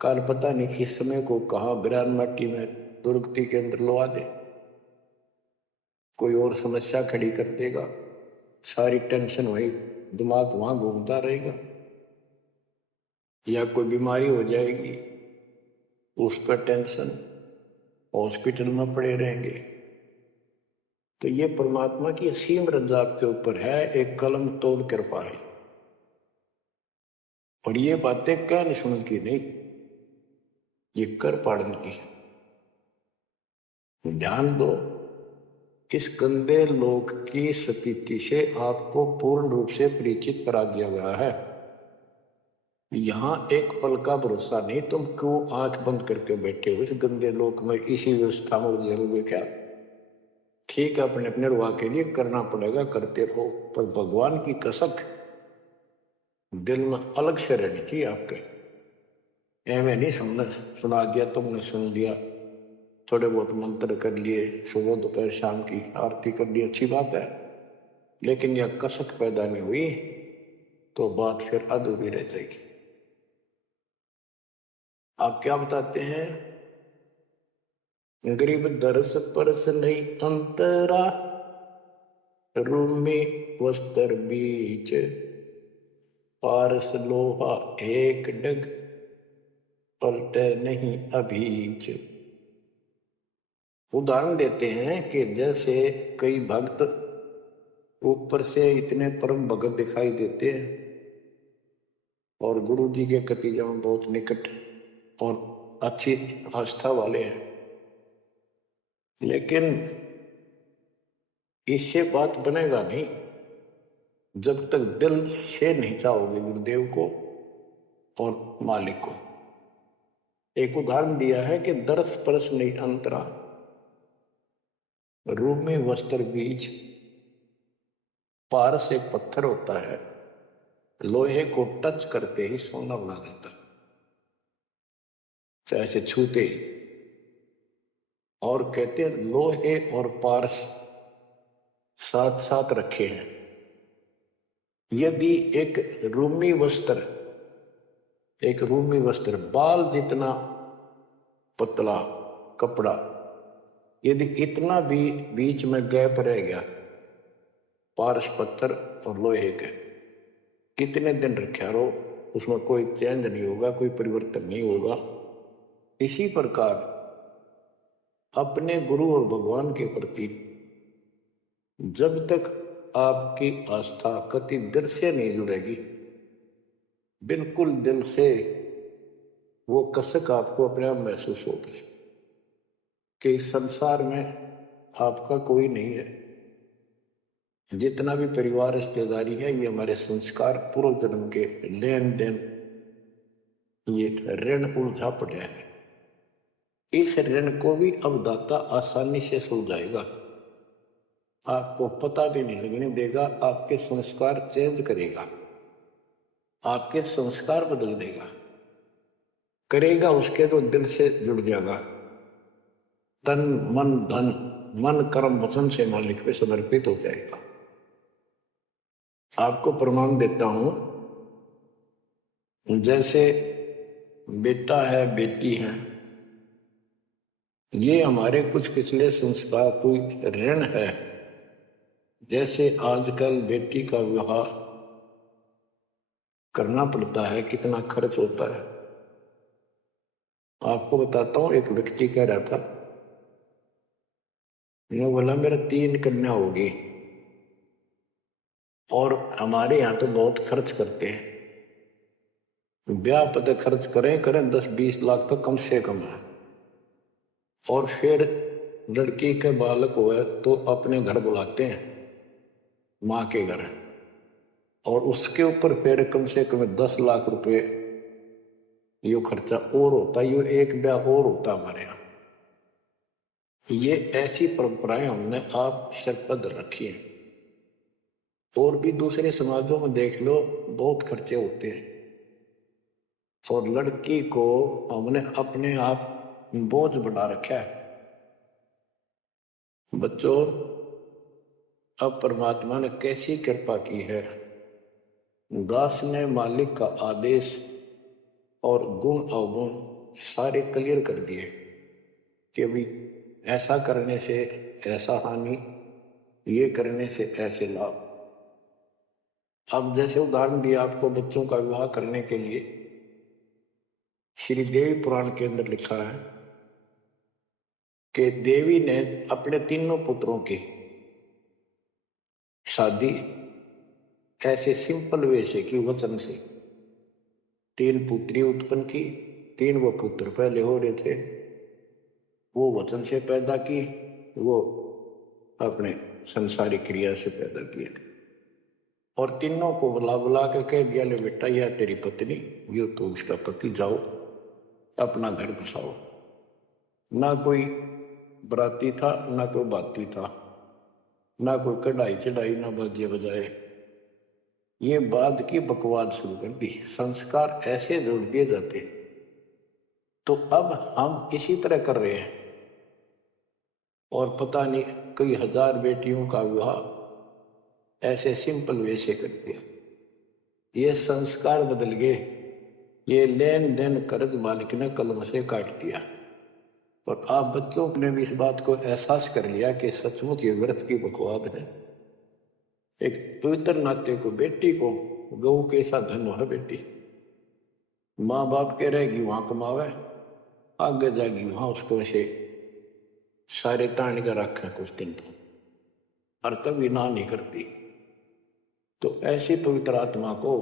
काल पता नहीं इस समय को कहाँ बिरान माटी में दुर्गति के अंदर लवा दे, कोई और समस्या खड़ी कर देगा, सारी टेंशन वही दिमाग वहां घूमता रहेगा, या कोई बीमारी हो जाएगी उस पर टेंशन, हॉस्पिटल में पड़े रहेंगे। तो ये परमात्मा की असीम रजा आपके ऊपर है, एक कलम तोड़ कृपा है। और ये बातें कहने सुन की नहीं, ये कर पाड़न की है। ध्यान दो, इस गंदे लोक की स्थिति से आपको पूर्ण रूप से परिचित करा दिया गया है। यहां एक पल का भरोसा नहीं, तुम क्यों आंख बंद करके बैठे हो इस गंदे लोक में, इसी व्यवस्था में उलझोगे क्या? ठीक है, अपने अपने रुआ के लिए करना पड़ेगा, करते रहो, पर भगवान की कसक दिल में अलग से रहनी चाहिए आपके। एवं नहीं सुना दिया तुमने, सुन दिया, थोड़े बहुत मंत्र कर लिए, सुबह दोपहर शाम की आरती कर ली, अच्छी बात है, लेकिन यह कसक पैदा नहीं हुई तो बात फिर अधूरी रह जाएगी। आप क्या बताते हैं? गरीब दरस परस नहीं अंतरा, रूमी वस्त्र बीच, पारस लोहा एक डग, पलटे नहीं अभीच। उदाहरण देते हैं कि जैसे कई भक्त ऊपर से इतने परम भगत दिखाई देते हैं और गुरु जी के प्रति जब बहुत निकट और अच्छी आस्था वाले हैं, लेकिन इससे बात बनेगा नहीं जब तक दिल से नहीं चाहोगे गुरुदेव को और मालिक को। एक उदाहरण दिया है कि दरस परस नहीं अंतरा, रूमी वस्त्र बीच। पारस एक पत्थर होता है, लोहे को टच करते ही सोना बना देता, चाहे से छूते ही। और कहते हैं लोहे और पारस साथ साथ रखे हैं। यदि एक रूमी वस्त्र बाल जितना पतला कपड़ा, यदि इतना भी बीच में गैप रह गया पारस पत्थर और लोहे के, कितने दिन रखा रहो उसमें कोई चेंज नहीं होगा, कोई परिवर्तन नहीं होगा। इसी प्रकार अपने गुरु और भगवान के प्रति जब तक आपकी आस्था कति दिल से नहीं जुड़ेगी, बिल्कुल दिल से वो कसक आपको अपने आप महसूस होगी कि इस संसार में आपका कोई नहीं है। जितना भी परिवार रिश्तेदारी है ये हमारे संस्कार पूर्व जन्म के लेन देन, ये ऋण उलझा पड़ा है। इस ऋण को भी अब दाता आसानी से सुलझाएगा, आपको पता भी नहीं लगने देगा। आपके संस्कार चेंज करेगा, आपके संस्कार बदल देगा, करेगा उसके जो दिल से जुड़ जाएगा। तन मन धन, मन कर्म वचन से मालिक पे समर्पित हो जाएगा। आपको प्रमाण देता हूं, जैसे बेटा है बेटी है, ये हमारे कुछ पिछले संस्कार कोई ऋण है। जैसे आजकल बेटी का विवाह करना पड़ता है, कितना खर्च होता है। आपको बताता हूं, एक व्यक्ति कह रहा था, मैं बोला मेरा 3 कन्या होगी और हमारे यहाँ तो बहुत खर्च करते हैं, ब्याह पता खर्च करें 10-20 लाख तो कम से कम है। और फिर लड़की के बालक हुए तो अपने घर बुलाते हैं, माँ के घर, और उसके ऊपर फिर कम से कम 10 लाख रुपए यो खर्चा और होता है। यो एक ब्याह और होता हमारे यहाँ। ये ऐसी परंपराएं हमने आप सिर पर रखी हैं। और भी दूसरे समाजों में देख लो, बहुत खर्चे होते हैं और लड़की को हमने अपने आप बोझ बना रखा है। बच्चों, अब परमात्मा ने कैसी कृपा की है, दास ने मालिक का आदेश और गुण अवगुण सारे क्लियर कर दिए कि अभी ऐसा करने से ऐसा हानि, ये करने से ऐसे लाभ। अब जैसे उदाहरण दिया आपको बच्चों का विवाह करने के लिए, श्री देवी पुराण के अंदर लिखा है कि देवी ने अपने तीनों पुत्रों की शादी ऐसे सिंपल वे से की, वचन से। 3 पुत्री उत्पन्न की, 3 वो पुत्र पहले हो रहे थे, वो वचन से पैदा की, वो अपने संसारिक क्रिया से पैदा किए थे। और तीनों को बुला बुला के कह दिया, ले बेटा यह तेरी पत्नी, यो तो उसका पति, जाओ अपना घर बसाओ। ना कोई बराती था, ना कोई बाती था, ना कोई कढ़ाई चढ़ाई, ना बाजे बजाए। ये बाद की बकवाद शुरू कर दी। संस्कार ऐसे जोड़ दिए जाते। तो अब हम इसी तरह कर रहे हैं और पता नहीं कई हजार बेटियों का विवाह ऐसे सिंपल वे से कर दिया। ये संस्कार बदल गए, ये लेन देन कर्ज मालिक ने कलम से काट दिया। और आप बच्चों ने भी इस बात को एहसास कर लिया कि सचमुच ये व्रत की बकवाद है। एक पवित्र नाते को, बेटी को गऊ के साथ धन है बेटी। माँ बाप के रहेगी वहां कमावे, आगे जाएगी वहां उसको ऐसे सारे ताण कर रखे कुछ दिन तो, और कभी ना नहीं करती। तो ऐसी पवित्र आत्मा को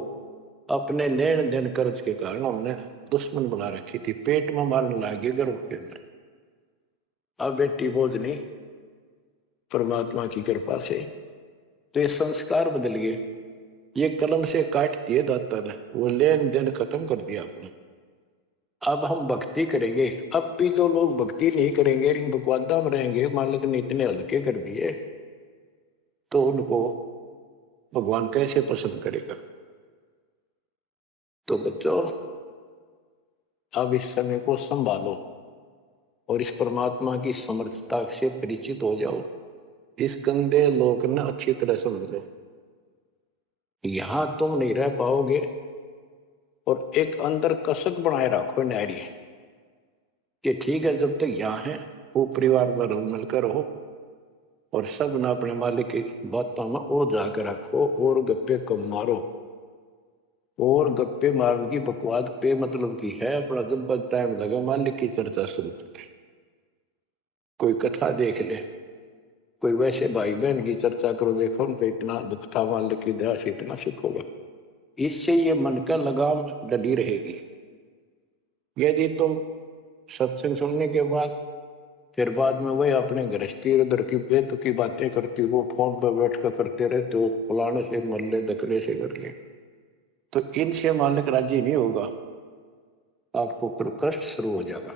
अपने लेन देन कर्ज के कारण हमने दुश्मन बना रखी थी, पेट में मारने लगी गर्भ के अंदर। अब बेटी बोझ नहीं, परमात्मा की कृपा से तो ये संस्कार बदल गए। ये कलम से काट दिए दाता ने, वो लेन देन खत्म कर दिया आपने। अब हम भक्ति करेंगे। अब भी जो लोग भक्ति नहीं करेंगे, इन बकवादा में रहेंगे, मालिक ने इतने हल्के कर दिए, तो उनको भगवान कैसे पसंद करेगा। तो बच्चों, अब इस समय को संभालो और इस परमात्मा की समर्थता से परिचित हो जाओ। इस गंदे लोक ने अच्छी तरह समझ लो। यहां तुम नहीं रह पाओगे, और एक अंदर कसक बनाए रखो नारी कि ठीक है, जब तक यहाँ है वो परिवार में मिलकर रहो, और सब ना अपने मालिक की बातों में ओ जाकर रखो, और गप्पे कम मारो। और गप्पे मारने की बकवाद पे मतलब की है, अपना जब टाइम लगा मालिक की चर्चा शुरू करते, कोई कथा देख ले, कोई वैसे भाई बहन की चर्चा करो, देखो उनको इतना दुख था, मालिक की दया से इतना सुख होगा। इससे ये मन का लगाम डली रहेगी। यदि तुम सत्संग सुनने के बाद फिर बाद में वही अपने गृहस्थी उधर की बेत की बातें करती हो, फोन पर बैठ कर करते रहते हो, फलाने से मर ले, दकले से कर ले, तो इनसे मालिक राजी नहीं होगा, आपको फिर कष्ट शुरू हो जाएगा।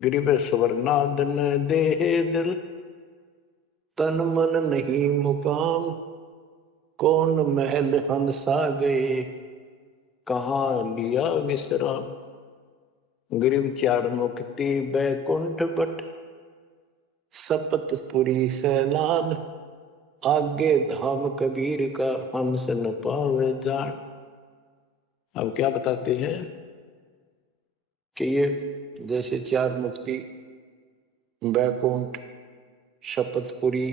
गरीब स्वर्णादन देह दिल, तन मन नहीं मुकाम, कौन महल हंसा गए, कहाँ लिया विश्राम। गरीब चार मुक्ति बैकुंठ बट, सपतपुरी सैलान, आगे धाम कबीर का हंस न पावे जान। अब क्या बताते हैं कि ये जैसे चार मुक्ति, बैकुंठ, शपथपुरी,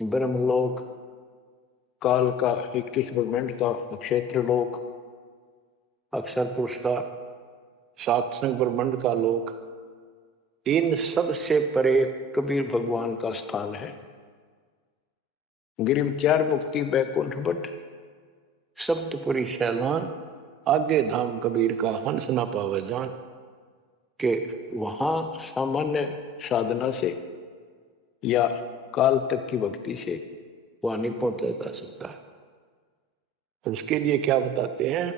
ब्रह्मलोक, काल का 21 ब्रह्मांड का क्षेत्र लोक, अक्षर पुरुष का सातसंग ब्रह्मांड का लोक, इन सब से परे कबीर भगवान का स्थान है। गिरिव चार मुक्ति बैकुंठ बट, सप्तपुरी शैलान, आगे धाम कबीर का हंस ना पावे जान। के वहां सामान्य साधना से या काल तक की भक्ति से वहां नहीं पहुंचा जा सकता। तो उसके लिए क्या बताते हैं,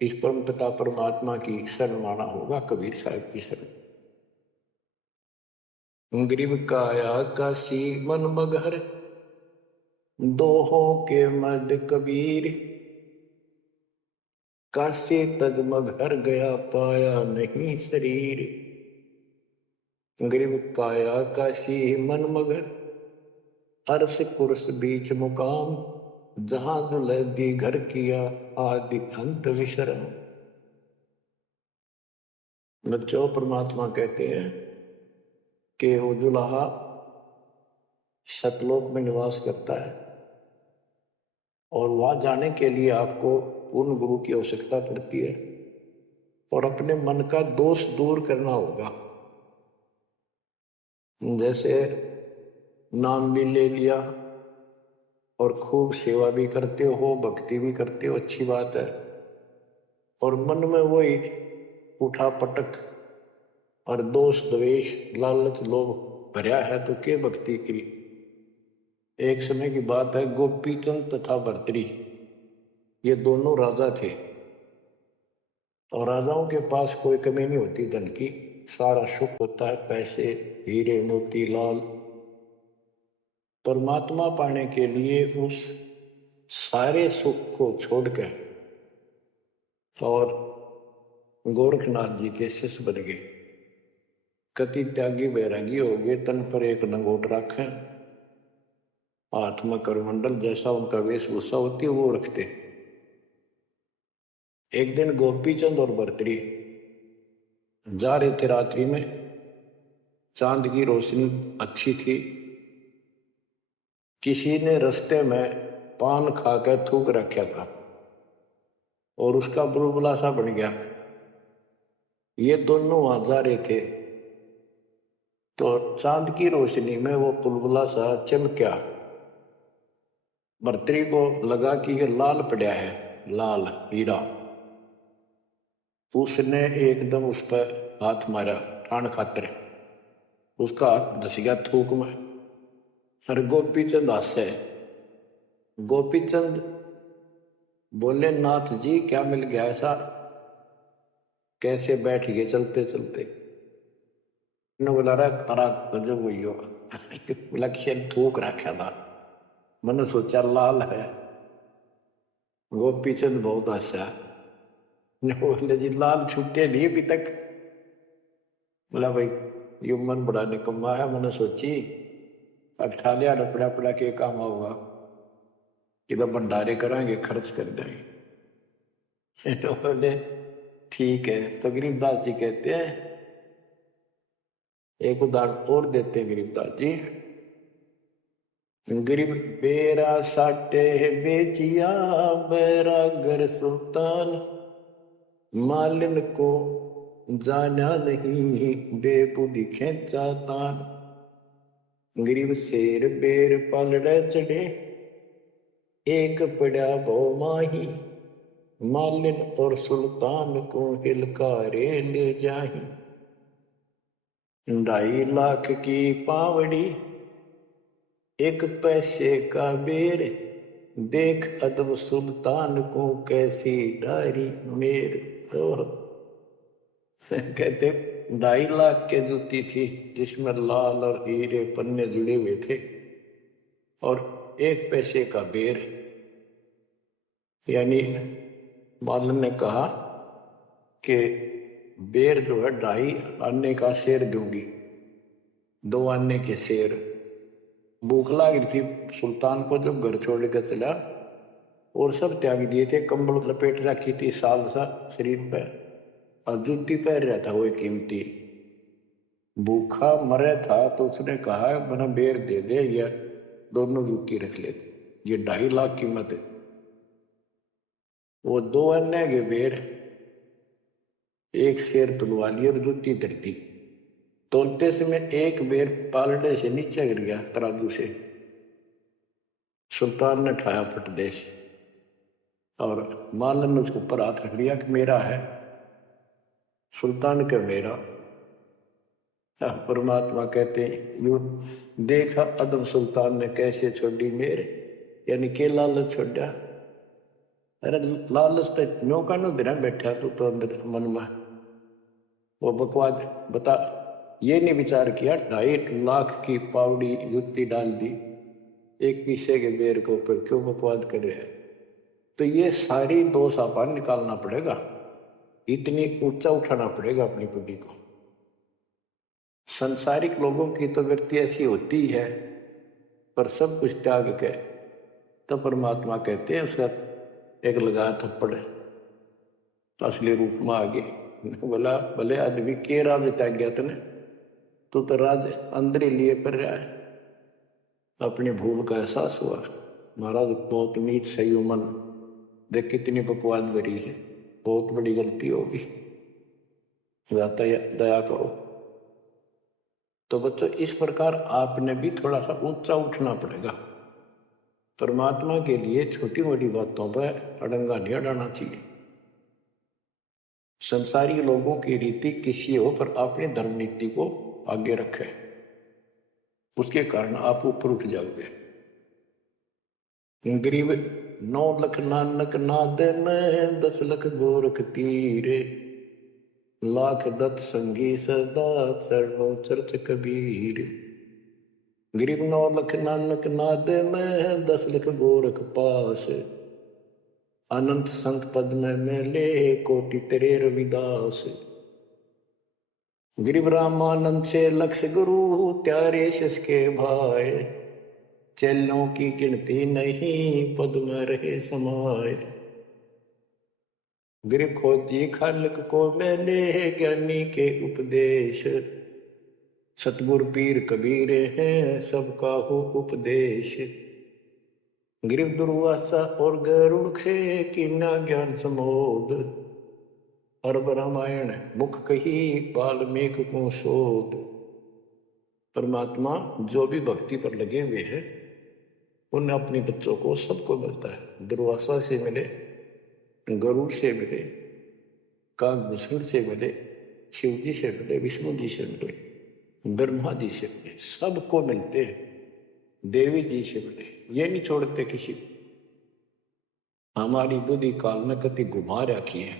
इस परम पिता परमात्मा की शरण माना होगा, कबीर साहब की शरण। गरीब काया काशी मन मगहर, दोहों के मद कबीर, काशी तज मगहर गया पाया नहीं शरीर। गरीब काया काशी मन मगर, अर्श कुर्स बीच मुकाम, जहां दुलहदी घर किया आदि अंत विश्रम। बच्चों, परमात्मा कहते हैं कि वो दुल्हा सतलोक में निवास करता है, और वहां जाने के लिए आपको पूर्ण गुरु की आवश्यकता पड़ती है, और अपने मन का दोष दूर करना होगा। जैसे नाम भी ले लिया और खूब सेवा भी करते हो, भक्ति भी करते हो, अच्छी बात है, और मन में वही उठा पटक और दोष द्वेष लालच लोभ भरा है, तो क्या भक्ति करी। एक समय की बात है, गोपीचंद तथा भर्तरी ये दोनों राजा थे, और राजाओं के पास कोई कमी नहीं होती धन की, सारा सुख होता है, पैसे हीरे मोती लाल। परमात्मा पाने के लिए उस सारे सुख को छोड़कर और गोरखनाथ जी के शिष्य बन गए। कति त्यागी बैरागी हो गए, तन पर एक लंगोट रखे, हाथ में करमंडल, जैसा उनका वेशभूषा होती है वो रखते। एक दिन गोपीचंद और भर्तरी जा रहे थे रात्रि में, चांद की रोशनी अच्छी थी, किसी ने रास्ते में पान खा के थूक रखा था और उसका बुलबुला सा बन गया। ये दोनों वहां जा रहे थे तो चांद की रोशनी में वो बुलबुला सा चमका। भर्तरी को लगा कि ये लाल पड़ा है, लाल हीरा। उसने एकदम उस पर हाथ मारा ठाण खातर, उसका हाथ धस गया थूक में। और गोपीचंद हंसे। गोपीचंद बोले, नाथ जी क्या मिल गया ऐसा, कैसे बैठ गए चलते चलते। बोला रहा तारा गजब हुई हो। बोला किसी थूक रखा था, मैंने सोचा लाल है। गोपीचंद बहुत हंसा। बोले जी लाल छूटे नहीं अभी तक। बोला भाई ये मन बड़ा निकम्मा है, मैंने सोची अब ठा लिया डपड़ा पड़ा के काम होगा कि तो भंडारे कराएंगे, खर्च कर देंगे। तो बोले ठीक है। तो गरीबदास जी कहते हैं, एक उदाहरण और देते हैं गरीबदास जी। गरीब बेरा साटे बेचिया बैरागर सुल्तान, मालिन को जाना नहीं बेबुद्धि खेचा तान। गरीब शेर बेर पलड़े चढ़े एक पड़ा भो माही, मालिन और सुल्तान को हिलकारे ले जाही। 2.5 लाख की पावड़ी एक पैसे का बेर, देख अदब सुल्तान को कैसी डारी मेर। तो कहते 2.5 लाख के जूती थी जिसमें लाल और हीरे पन्ने जुड़े हुए थे और 1 पैसे का बेर। यानी मालन ने कहा कि बेर जो है 2.5 आने का शेर दूंगी, 2 आने के शेर। भूख लगी थी सुल्तान को जब घर छोड़ कर चला और सब त्याग दिए थे, कंबल लपेट रखी थी साल सा शरीर पर और जूती पहन रहा था वो कीमती। भूखा मरे था तो उसने कहा बना बेर दे दे या दोनों जूती रख ले, ये 2.5 लाख कीमत है। वो 2 अन्य के बेर, 1 शेर तुलवा लिया और जूती धरती। तोलते समय 1 बेर पालने से नीचे गिर गया तराजू से। सुल्तान ने उठाया फटदेश और मालन ने उसके ऊपर हाथ रख लिया कि मेरा है। सुल्तान का मेरा। परमात्मा कहते यू देखा अदब सुल्तान ने कैसे छोड़ी मेरे, यानी के लालच छोड़ा। अरे लालच तो नो का नो दिन बैठा तू तो अंदर मन में वो बकवास बता। ये नहीं विचार किया 2.5 लाख की पावड़ी जुत्ती डाल दी 1 पीसे के बेर के ऊपर, क्यों बकवास कर रहे हैं। तो ये सारी दोष अपन निकालना पड़ेगा, इतनी ऊंचा उठाना पड़ेगा अपनी बुद्धि को। संसारिक लोगों की तो वृत्ति ऐसी होती है, पर सब कुछ त्याग के तो परमात्मा कहते हैं उसका एक लगा थप्पड़ तो असली रूप में आ गए। बोला भले आदमी के राज त्याग गया तने, तू तो राज अंदर ही लिए पर रहा है। अपनी भूल का एहसास हुआ, महाराज बहुत नीच सही मन, देख कितनी बकवास भरी है, बहुत बड़ी गलती होगी, दया करो। तो बच्चों इस प्रकार आपने भी थोड़ा सा ऊंचा उठना पड़ेगा। परमात्मा के लिए छोटी मोटी बातों पर अड़ंगा नहीं अड़ाना चाहिए। संसारी लोगों की रीति किसी हो, पर अपनी धर्म नीति को आगे रखे, उसके कारण आप ऊपर उठ जाओगे। गरीब 9 लख नानक नाद में 10 लख गोरख तीरे, लाख दत्त संगी सदा चरणों चर्च कबीर। गरीब 9 लख नानक नाद में 10 लख गोरख पास, अनंत संत पद में मेले कोटि तेरे रविदास। गरीब रामानंद से लक्ष्य गुरु त्यारे शिष के भाई, चेलों की गिनती नहीं पद में रहे समाये। गरीब खोजी खालिक को मेले ज्ञानी के उपदेश, सतगुरु पीर कबीर हैं सबका हो उपदेश। गिरिव दुर्वासा और गरुड़ से कीना ज्ञान समोद, अरब रामायण मुख कही वाल्मीकि को शोध। परमात्मा जो भी भक्ति पर लगे हुए हैं उन अपने बच्चों को सबको मिलता है। दुर्वासा से मिले, गरुड़ से मिले, काकभूषण से मिले, शिव जी से मिले, विष्णु जी से मिले, ब्रह्मा जी से मिले, सबको मिलते हैं। देवी जी से मिले, ये नहीं छोड़ते किसी को। हमारी बुद्धि काल में कति घुमा रखी है,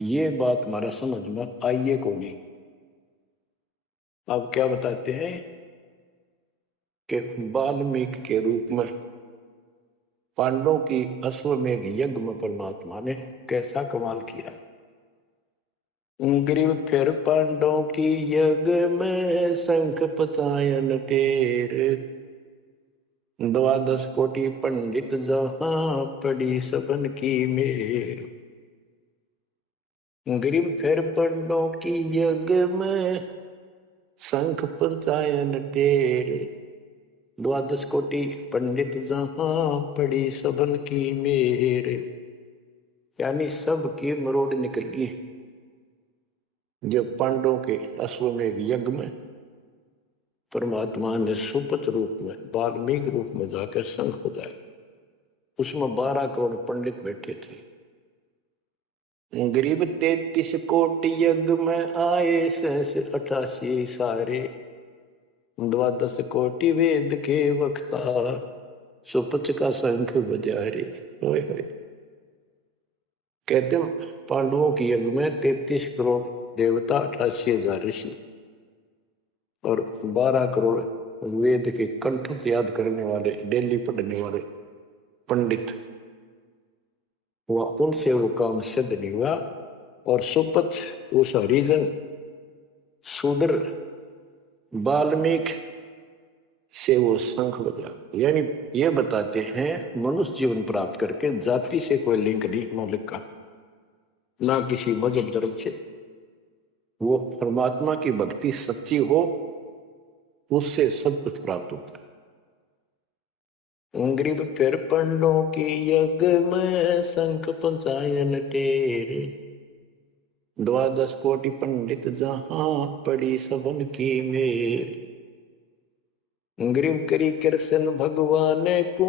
ये बात हमारा समझ में आइए को नहीं। अब क्या बताते हैं कि वाल्मीकि के रूप में पांडवों की अश्वमेध यज्ञ में परमात्मा ने कैसा कमाल किया। ग्रीव फिर पांडवों की यज्ञ में शंख पतायन टेर, 12 कोटि पंडित जहां पड़ी सबन की मेर। ग्रीव फिर पांडवों की यज्ञ में शंख पतायन टेर, 12 कोटि पंडित जहां पड़ी सबन की मेर। यानी सबकी मरोड़ निकल गई जब पांडवों के अश्वमेध यज्ञ में परमात्मा ने सुपत रूप में, वाल्मीकि रूप में जाकर शंख बजाया। उसमें 12 करोड़ पंडित बैठे थे। गरीब 33 कोटि यज्ञ में आए 88 सारे, 12 कोटि वेद के वक्ता सुपच का शंख बजारे। होए होए। कहते पांडवों की यज्ञ में 33 करोड़ देवता, 88,000 ऋषि और 12 करोड़ वेद के कंठ से याद करने वाले, डेली पढ़ने वाले पंडित हुआ। उनसे वो काम सिद्ध नहीं हुआ। और सुपथ उस हरिजन शूद्र वाल्मीकि से वो शंख बजा। यानी ये बताते हैं मनुष्य जीवन प्राप्त करके जाति से कोई लिंक नहीं मौलिक का, ना किसी मजहब धर्म से। वो परमात्मा की भक्ति सच्ची हो, उससे सब कुछ प्राप्त होता है। ग्रीव फिर पंडों की यज्ञ में शंख पंचायन टेरे, 12 कोटि पंडित जहां पड़ी सबन की मेर। ग्रीव करी कृष्ण भगवान को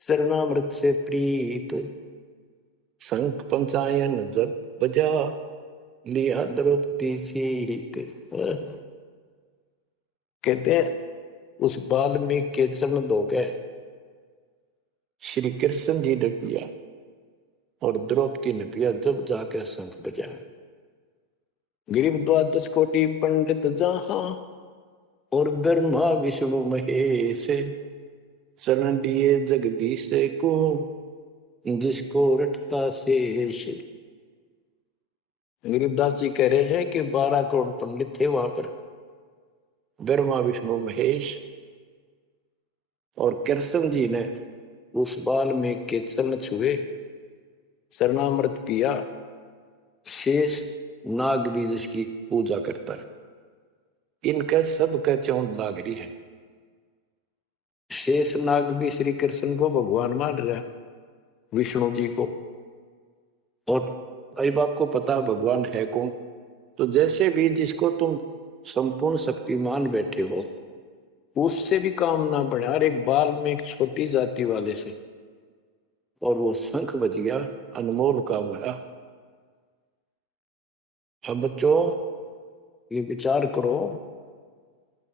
शरणामृत से प्रीत, शंख पंचायन जब बजा लिया द्रौपदी सीत। कहते हैं उस वाल्मीकि के चरण धो के श्री कृष्ण जी ने पिया और द्रौपदी ने पिया, जब जाकर शंख बजा। गिरिव 12 कोटि पंडित जहां और ब्रह्मा विष्णु महेश, शरण दिए जगदीश को जिसको रटता शेष। गरीबदास जी कह रहे हैं कि 12 करोड़ पंडित थे वहां पर, ब्रह्मा विष्णु महेश, और कृष्ण जी ने उस वाल्मीकि के चरण छुए, शरणामृत पिया। शेष नाग भी जिसकी पूजा करता है, इनका सबका चौंध लाग रही है। शेष नाग भी श्री कृष्ण को भगवान मान रहा है, विष्णु जी को। और अब आपको पता भगवान है कौन, तो जैसे भी जिसको तुम संपूर्ण शक्तिमान बैठे हो उससे भी काम ना बढ़े। और एक बाल में एक छोटी जाति वाले से, और वो शंख बज गया, अनमोल काम हुआ। अब बच्चों ये विचार करो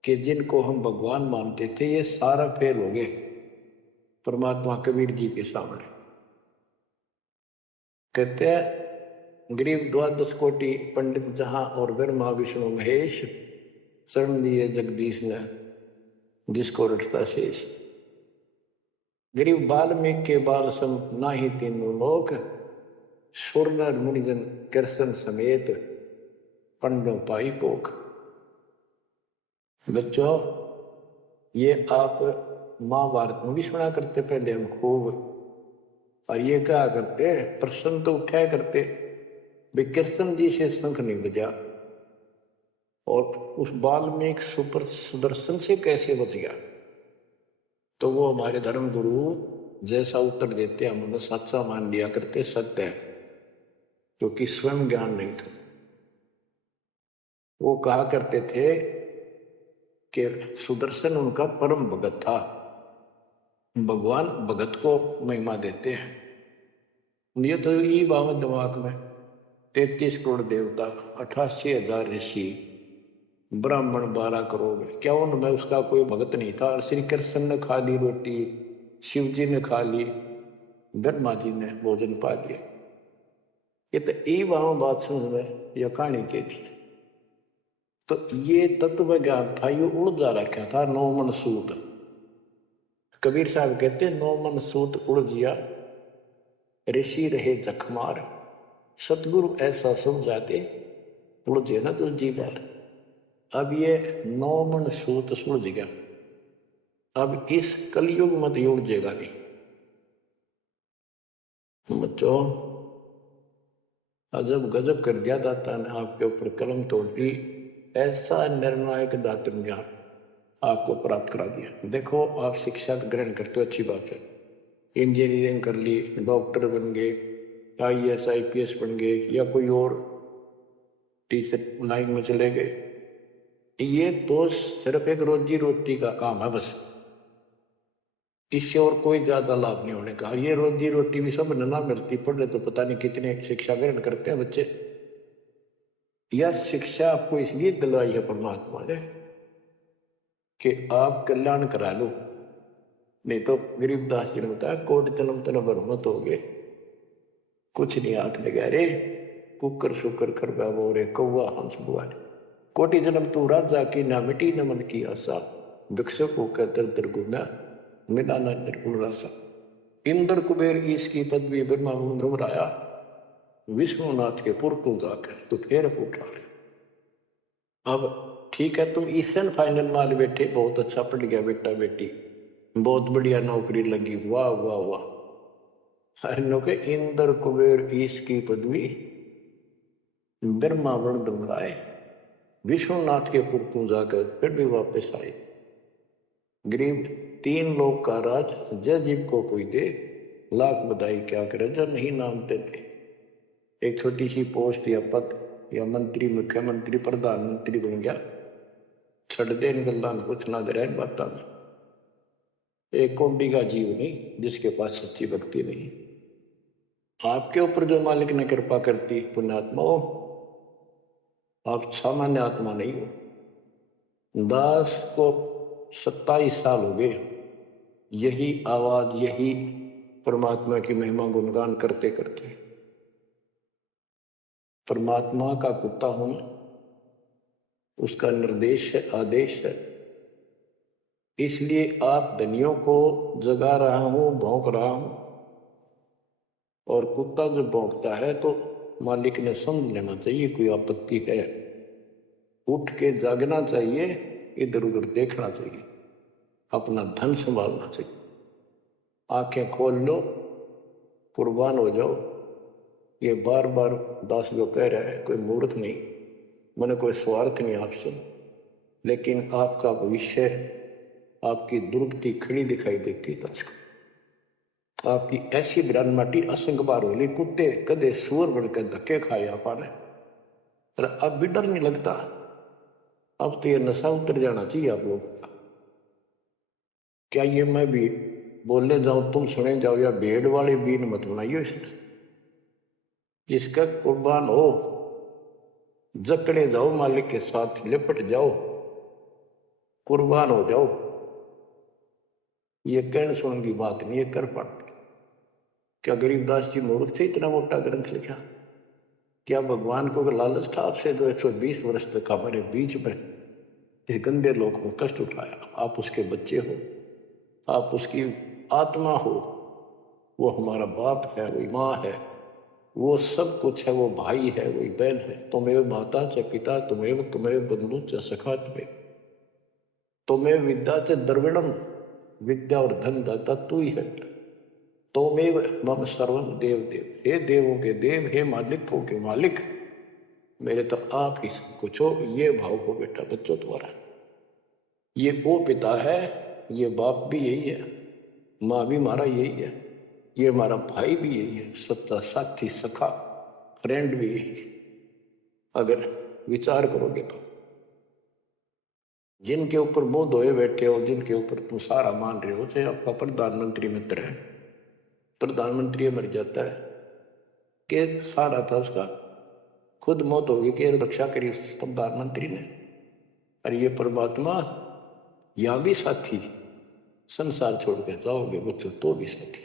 कि जिनको हम भगवान मानते थे ये सारा फेल हो गए परमात्मा कबीर जी के सामने। कहते हैं गरीब 12 कोटि पंडित जहां और ब्रह्मा विष्णु महेश, शरण दिए जगदीश ने जिसको रटता शेष। गरीब वाल्मीकि के बाल सम नाही तीनों लोक, सुर नर मुनिजन कृष्ण समेत पंडों पाई पोख। बच्चों ये आप महाभारत में भी सुना करते पहले हम खूब, और ये क्या करते प्रश्न तो उठाया करते भाई कृष्ण जी से शंख नहीं बजा और उस वाल्मीकि सुपर सुदर्शन से कैसे बच गया। तो वो हमारे धर्म गुरु जैसा उत्तर देते हम उन्हें सच्चा मान लिया करते, सत्य है, क्योंकि स्वयं ज्ञान नहीं था। वो कहा करते थे कि सुदर्शन उनका परम भगत था। भगवान भगत को महिमा देते हैं। ये तो ये बात दिमाग में 33 करोड़ देवता, 88,000 ऋषि, ब्राह्मण 12 करोड़, क्या उनमें उसका कोई भगत नहीं था? श्री कृष्ण ने खा ली रोटी, शिव जी ने खा ली, ब्रह्मा जी ने भोजन पा लिया। ये तो ये बात समझ में या कहानी के थी। तो ये तत्व ज्ञान था, ये उड़ जा रखा था 9 मन सूत। कबीर साहब कहते 9 मन सूत उड़ जिया, ऋषि रहे जखमार, सतगुरु ऐसा समझा दे उड़ ना तो जी बार। अब ये 9 मन सूत सुलझ गया, अब इस कलयुग मत उड़ जाएगा नहीं। बच्चों अजब गजब कर दिया दाता ने आपके ऊपर कलम तोड़ दी, ऐसा निर्णायक दातृ ज्ञान आपको प्राप्त करा दिया। देखो आप शिक्षा ग्रहण करते हो, अच्छी बात है, इंजीनियरिंग कर ली, डॉक्टर बन गए, IAS IPS बन गए, या कोई और टीचर लाइन में चले गए। ये तो सिर्फ एक रोजी रोटी का काम है बस, इससे और कोई ज्यादा लाभ नहीं होने का। ये रोजी रोटी भी सब ना मिलती, पढ़े तो पता नहीं कितने शिक्षा ग्रहण करते हैं बच्चे। यह शिक्षा आपको इसलिए दिलवाई है परमात्मा ने कि आप कल्याण करा लो, नहीं तो गरीबदास जी ने बताया कोट जन्म तन बरमत हो गए, कुछ नहीं हाथ लगा रे, कुकर शुकर खरबा बोरे कौआ हंस बुआरे, कोटि जन्म तू राजा की ना मिटी न मन की आशा, भिक्षक होकर दर दर घूमा मिला न निर्गुण रासा। इंद्र कुबेर ईश की पदवी ब्रह्मा घुमराया, विष्णुनाथ के पुर को जाकर तो फिर उठा। अब ठीक है, तुम ईसन फाइनल माल बैठे, बहुत अच्छा पढ़ गया बेटा बेटी, बहुत बढ़िया नौकरी लगी, वाह वाह वाह। हरिनो के इंद्र कुबेर ईश की पदवी ब्रह्मा वर्ण घुमराए, विष्णुनाथ के पुर को जाकर फिर भी वापस आए। गरीब 3 लोग का राज जय जीव को कोई दे, लाख बधाई क्या करे जब नहीं नाम तेरे। एक छोटी सी पोस्ट या पद या मंत्री, मुख्यमंत्री, प्रधानमंत्री बन गया, छड़ दे गल्ला कुछ ना दे बात में। एक कौडी का जीव नहीं जिसके पास सच्ची भक्ति नहीं। आपके ऊपर जो मालिक ने कृपा करती, पुण्यात्मा हो, आप सामान्य आत्मा नहीं हो। दास को 27 साल हो गए यही आवाज, यही परमात्मा की महिमा गुणगान करते करते। परमात्मा का कुत्ता हूं, उसका निर्देश है, आदेश है, इसलिए आप धनियों को जगा रहा हूं, भौंक रहा हूं। और कुत्ता जब भौंकता है तो मालिक ने समझ लेना चाहिए कोई आपत्ति है, उठ के जागना चाहिए, इधर उधर देखना चाहिए, अपना धन संभालना चाहिए। आंखें खोल लो, कुर्बान हो जाओ। ये बार बार दास जो कह रहा है, कोई मूर्ख नहीं, मैंने कोई स्वार्थ नहीं आपसे, लेकिन आपका भविष्य, आपकी दुर्गति खड़ी दिखाई देती दास को। आपकी ऐसी बिरान माटी असंग बार होली, कुत्ते कदे सुअर बनकर धक्के खाए आपने, अब भी डर नहीं लगता। अब तो ये नशा उतर जाना चाहिए आप लोगों का। क्या ये मैं भी बोलने जाऊं तुम सुने जाओ, या भेड़ वाले बीन मत बनाइयो इसने। इसका कुर्बान हो, जकड़े जाओ, मालिक के साथ लिपट जाओ, कुर्बान हो जाओ। ये कहने सुन की बात नहीं, ये कर पाते। क्या गरीबदास जी मूर्ख थे इतना मोटा ग्रंथ लिखा? क्या भगवान को लालच था आपसे जो 120 वर्ष तक हमारे बीच में इस गंदे लोक में कष्ट उठाया? आप उसके बच्चे हो, आप उसकी आत्मा हो, वो हमारा बाप है, वही माँ है, वो सब कुछ है, वो भाई है, वही बहन है। तुम्हें माता च पिता, तुम्हें बंधु च सखा, तुम्हें विद्या च द्रविणम, विद्या और धन दाता तू ही है। तोमेव मम सर्वम देव देव, हे देवों के देव, हे मालिकों के मालिक, मेरे तो आप ही सब कुछ हो। ये भाव हो बेटा बच्चों तुम्हारा। ये वो पिता है ये बाप भी यही है, माँ भी हमारा यही है, ये हमारा भाई भी यही है, सच्चा साथी सखा फ्रेंड भी यही है। अगर विचार करोगे तो जिनके ऊपर मुंह धोए बैठे हो, जिनके ऊपर तुम सारा मान रहे हो, चाहे आपका प्रधानमंत्री मित्र है, प्रधानमंत्री मर जाता है कि सारा था उसका, खुद मौत होगी कि रक्षा करी प्रधानमंत्री ने। और ये परमात्मा या भी साथी, संसार छोड़ के जाओगे बच्चों तो भी साथी।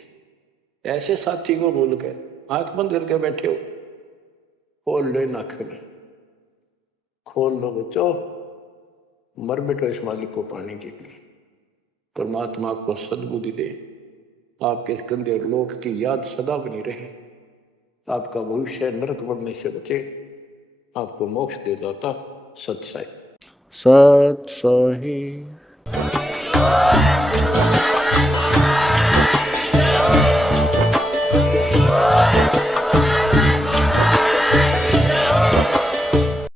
ऐसे साथी को बोल के आंख बंद करके बैठे हो, खोल लो नाक में, खोल लो बच्चों, मर बैठो इस मालिक को पाने के लिए। परमात्मा आपको सद्बुद्धि दे, आपके गंदे लोक की याद सदा बनी रहे, आपका भविष्य नरक बनने से बचे, आपको मोक्ष दे दाता सत साई। सत साई।